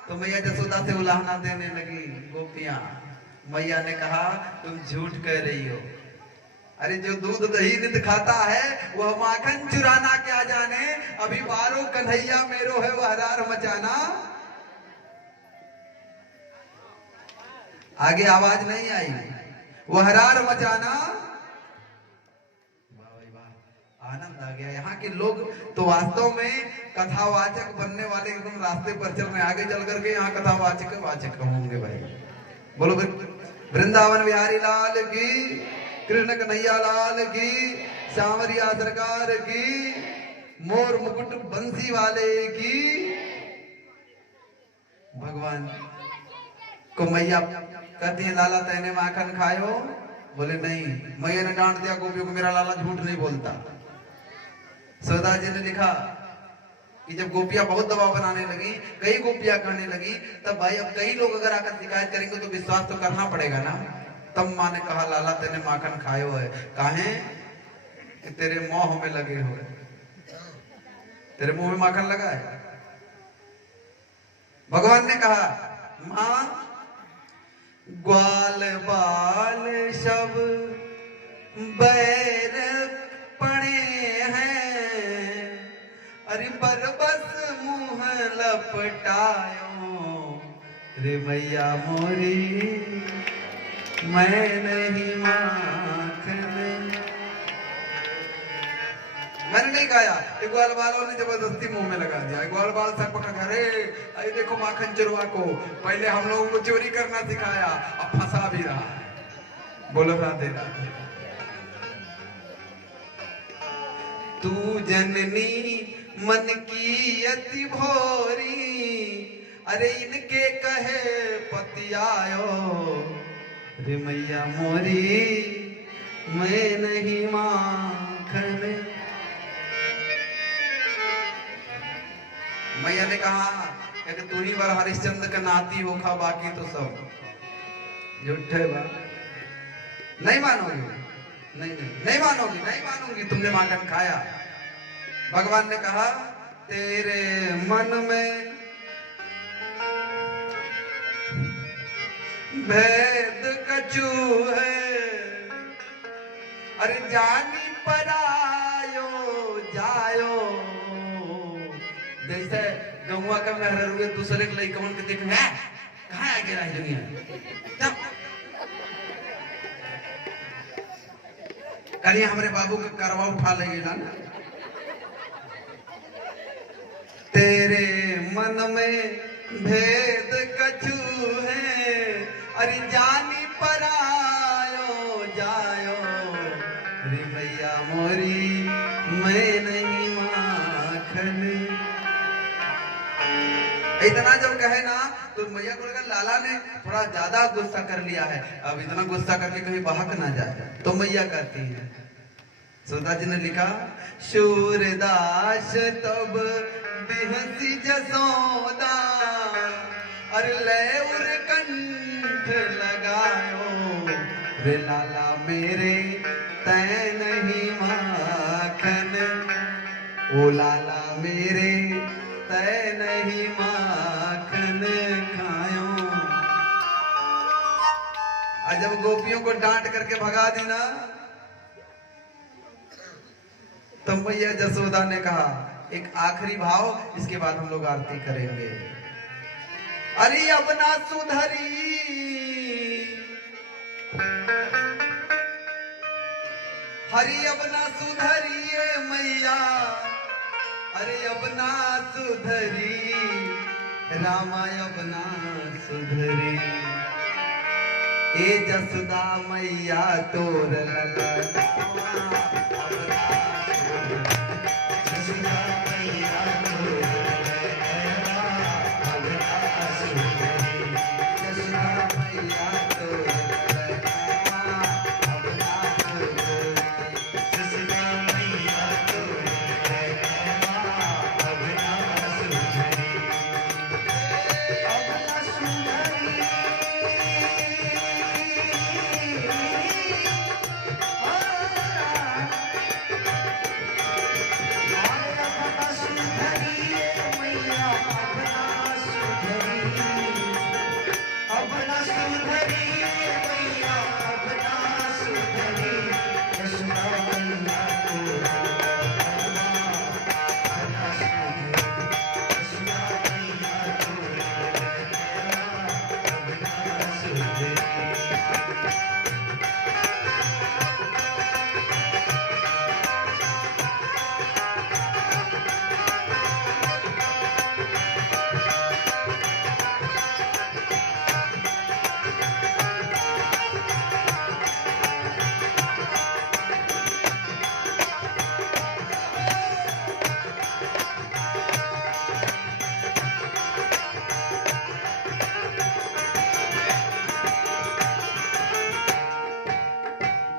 तो मैया जसोदा से उलाहना देने लगी गोपियां। मैया ने कहा तुम झूठ कह रही हो, अरे जो दूध दही नित खाता है वह माखन चुराना क्या जाने, अभी बारो कन्हैया मेरो है वह हरार मचाना। आगे आवाज नहीं आई, वह हरार मचाना। वाह भाई वाह, आनंद आ गया। यहाँ के लोग तो वास्तव में कथावाचक बनने वाले एकदम रास्ते पर चल रहे हैं, आगे चल करके यहाँ कथावाचक वाचक होंगे भाई। बोलो वृंदावन बिहारी लाल की, कृष्ण कन्हैया लाल की, सांवरिया सरकार की, मोर मुकुट बंसी वाले की। भगवान को मैया कहती है लाला तैने माखन खायो? बोले नहीं। मैया ने डांट दिया गोपियों को, मेरा लाला झूठ नहीं बोलता। सौदा जी ने लिखा कि जब गोपियां बहुत दबाव बनाने लगी, कई गोपियां करने लगी, तब भाई अब कई लोग अगर आकर शिकायत करेंगे तो विश्वास तो करना पड़ेगा ना। तब माँ ने कहा लाला तेने माखन खायो है? काहे कि तेरे मोह में लगे हो, तेरे मुंह में माखन लगा है। भगवान ने कहा माँ ग्वाल बाल सब बैर पड़े हैं, अरे बरबस मुंह लपटायो रे मैया मोरी, मैं नहीं माखन। मैंने नहीं खाया, ग्वाल बालों ने जबरदस्ती मुंह में लगा दिया। ग्वाल बाल सर पकड़, अरे अरे देखो माखन चुरवा को पहले हम लोगों को चोरी करना सिखाया, अब फंसा भी रहा है। बोलो राधे राधे। तू जननी मन की अति भोरी, अरे इनके कहे पतियायो रे मैया मोरी, मैं नहीं माखन। मैया ने कहा कि तू ही बार हरिश्चंद्र का नाती हो खा, बाकी तो सब झूठे बात। नहीं मानोगी? नहीं नहीं नहीं मानोगी, नहीं मानूंगी। तुमने माखन खाया। भगवान ने कहा तेरे मन में भेद कछु है, अरे जानी परायो जायो। जैसे गौवा का मेहर हुए दूसरे के लइकवन के देख में कहाँ आ गया दुनिया। कल हमारे बाबू का करवा उठा लेगा ना। तेरे मन में भेद कछु है, अरे जानी परायो जायो रे मैया मोरी, मैं नहीं माखन। इतना जब कहे ना तो मैया को लगा लाला ने थोड़ा ज्यादा गुस्सा कर लिया है, अब इतना गुस्सा करके कहीं बहक ना जाए। तो मैया कहती है, सौदा जी ने लिखा शूरदास तब बिहसी जसोदा, अरे ले उर कंठ लगायो रे लाला मेरे तै नहीं माखन। ओ लाला मेरे तै नहीं माखन खायो। आज जब गोपियों को डांट करके भगा देना, तब मैया जसोदा ने कहा एक आखिरी भाव, इसके बाद हम लोग आरती करेंगे। अरे अब ना सुधरी हरी अब ना सुधरिए मैया अरे अब ना सुधरी रामा अब ना सुधरी ए जसुदा मैया तोर लला अब ना जसुदा मैया तोर ललनवा अब ना सुधरी जसुदा मैया तोर लला अब ना सुधरी जसुदा मैया तोर ललनवा अब ना सुधरी अब ना सुधरी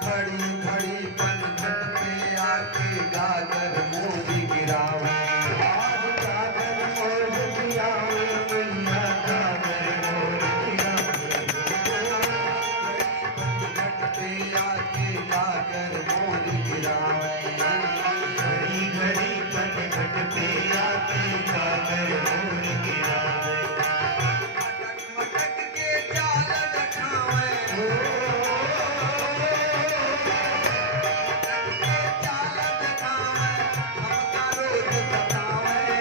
घड़ी घड़ी पनघट पे आके गागर मोदी गिरावे पनघट पे आके गागर मोदी गिरावे घड़ी घड़ी पनघट पे आके गागर मोर गिरावे मटक मटक के जाल डठावे जाल डठावे हमका रोज सतावे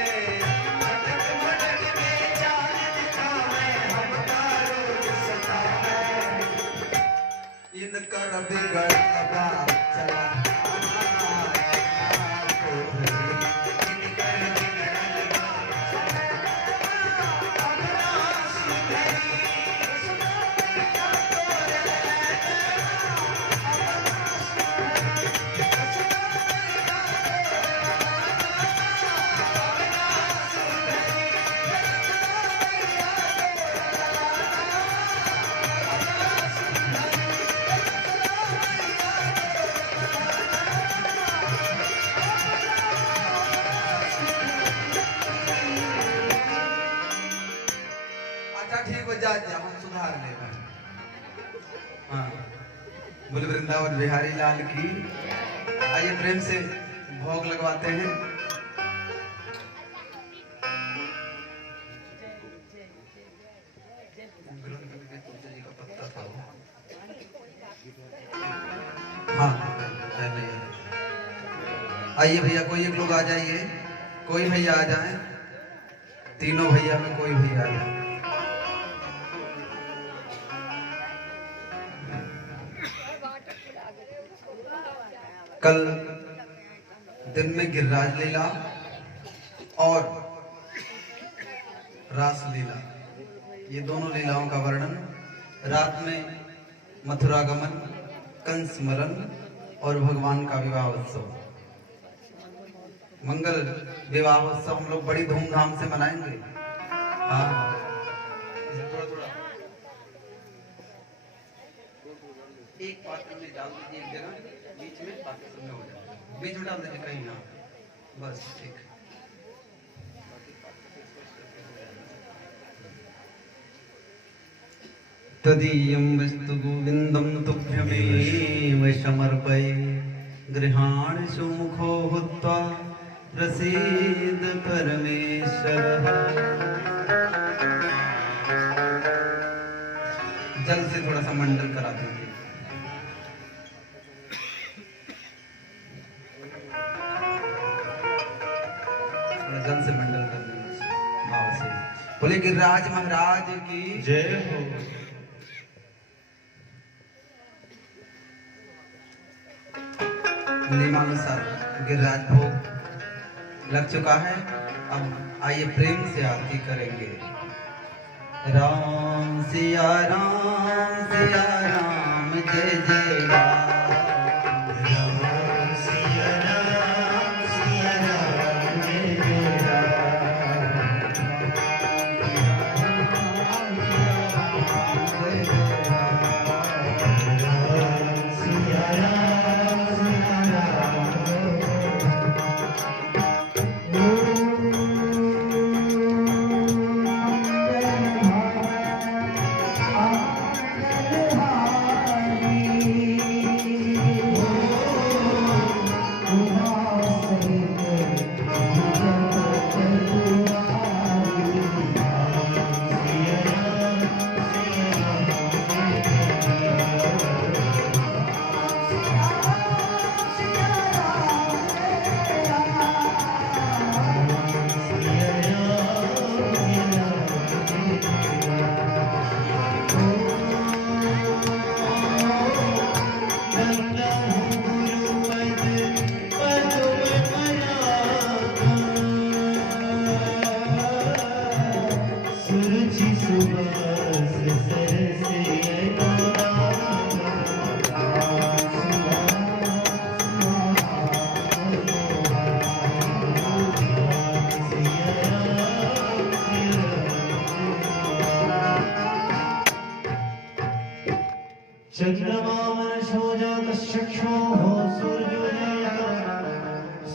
मटक मटक में चाल दिखावे हमका रोज सतावे इनकर बिगड़ लगा चला इनकर बिगड़ल बात अब ना सुधरी अच्छा ठीक हो जा हम सुधार ले हाँ बोले वृंदावन बिहारी लाल की आइए प्रेम से भोग लगवाते हैं हाँ जय भैया आइए भैया कोई एक लोग आ जाइए कोई भैया आ जाए तीनों भैया में कोई भैया आ जाए कल दिन में गिरिराज लीला और रास लीला ये दोनों लीलाओं का वर्णन रात में मथुरा गमन कंस मरण और भगवान का विवाह उत्सव मंगल विवाह उत्सव हम लोग बड़ी धूमधाम से मनाएंगे हाँ थोड़ा थोड़ा एक पात्र में डाल दीजिए एक जगह बीच में बाकी सब में हो जाए बीच में डाल दीजिए कहीं यहाँ बस ठीक तदीयं वस्तु गोविंदं तुभ्यमेव समर्पये गृहाण सुमुखो हुत्वा प्रसीद परमेश्वरः जल से थोड़ा सा मंडल करा दीजिए थोड़ा जल से मंडल कर दीजिए भाव से बोले कि गिरिराज महाराज की जय हो। नियमानुसार गिरिराज भोग लग चुका है। अब आइए प्रेम से आरती करेंगे। राम सिया राम जय जय राम। राम सिया राम जय जय राम। राम सिया राम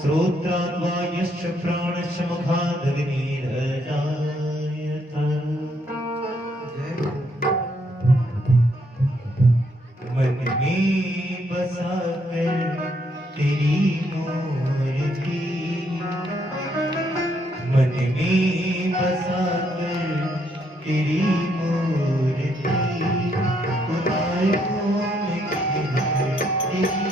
श्रोत्राद्वायश्च प्राणश्च मुखादग्निरजायत। मन में बसा कर तेरी मूर्ति, मन में बसा कर तेरी मूर्ति, उतारूं मैं तेरी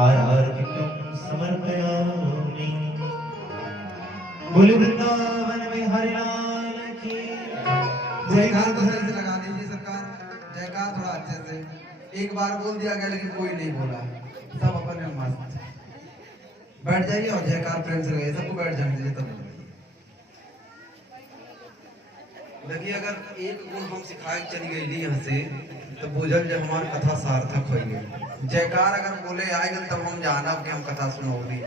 आरार्पितम समर्पयामि। बोले वृंदावन में हरि लाल की जयकार तो सही से लगा दीजिए सरकार, जयकार थोड़ा अच्छे से। एक बार बोल दिया गया लेकिन कोई नहीं बोला, सब अपन में मस्त। बैठ जाइए और जयकार प्रेम से लगाइए, सबको बैठ जाने दीजिए तब। देखिए अगर एक गुण हम सिखाए चली गई यहाँ से तो बुझल जो हमारी कथा सार्थक हो गई। जयकार अगर बोले आएगा तब हम जानब कि हम कथा सुनोगी,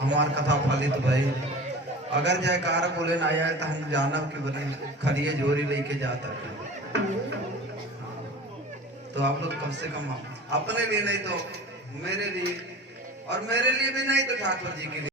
हमार कथा फलित भाई। अगर जयकार बोले ना आया तो हम जानब कि बोले खलिए जोरी लेके जाता है। तो आप लोग कम से कम अपने लिए नहीं तो मेरे लिए, और मेरे लिए भी नहीं तो ठाकुर जी के लिए।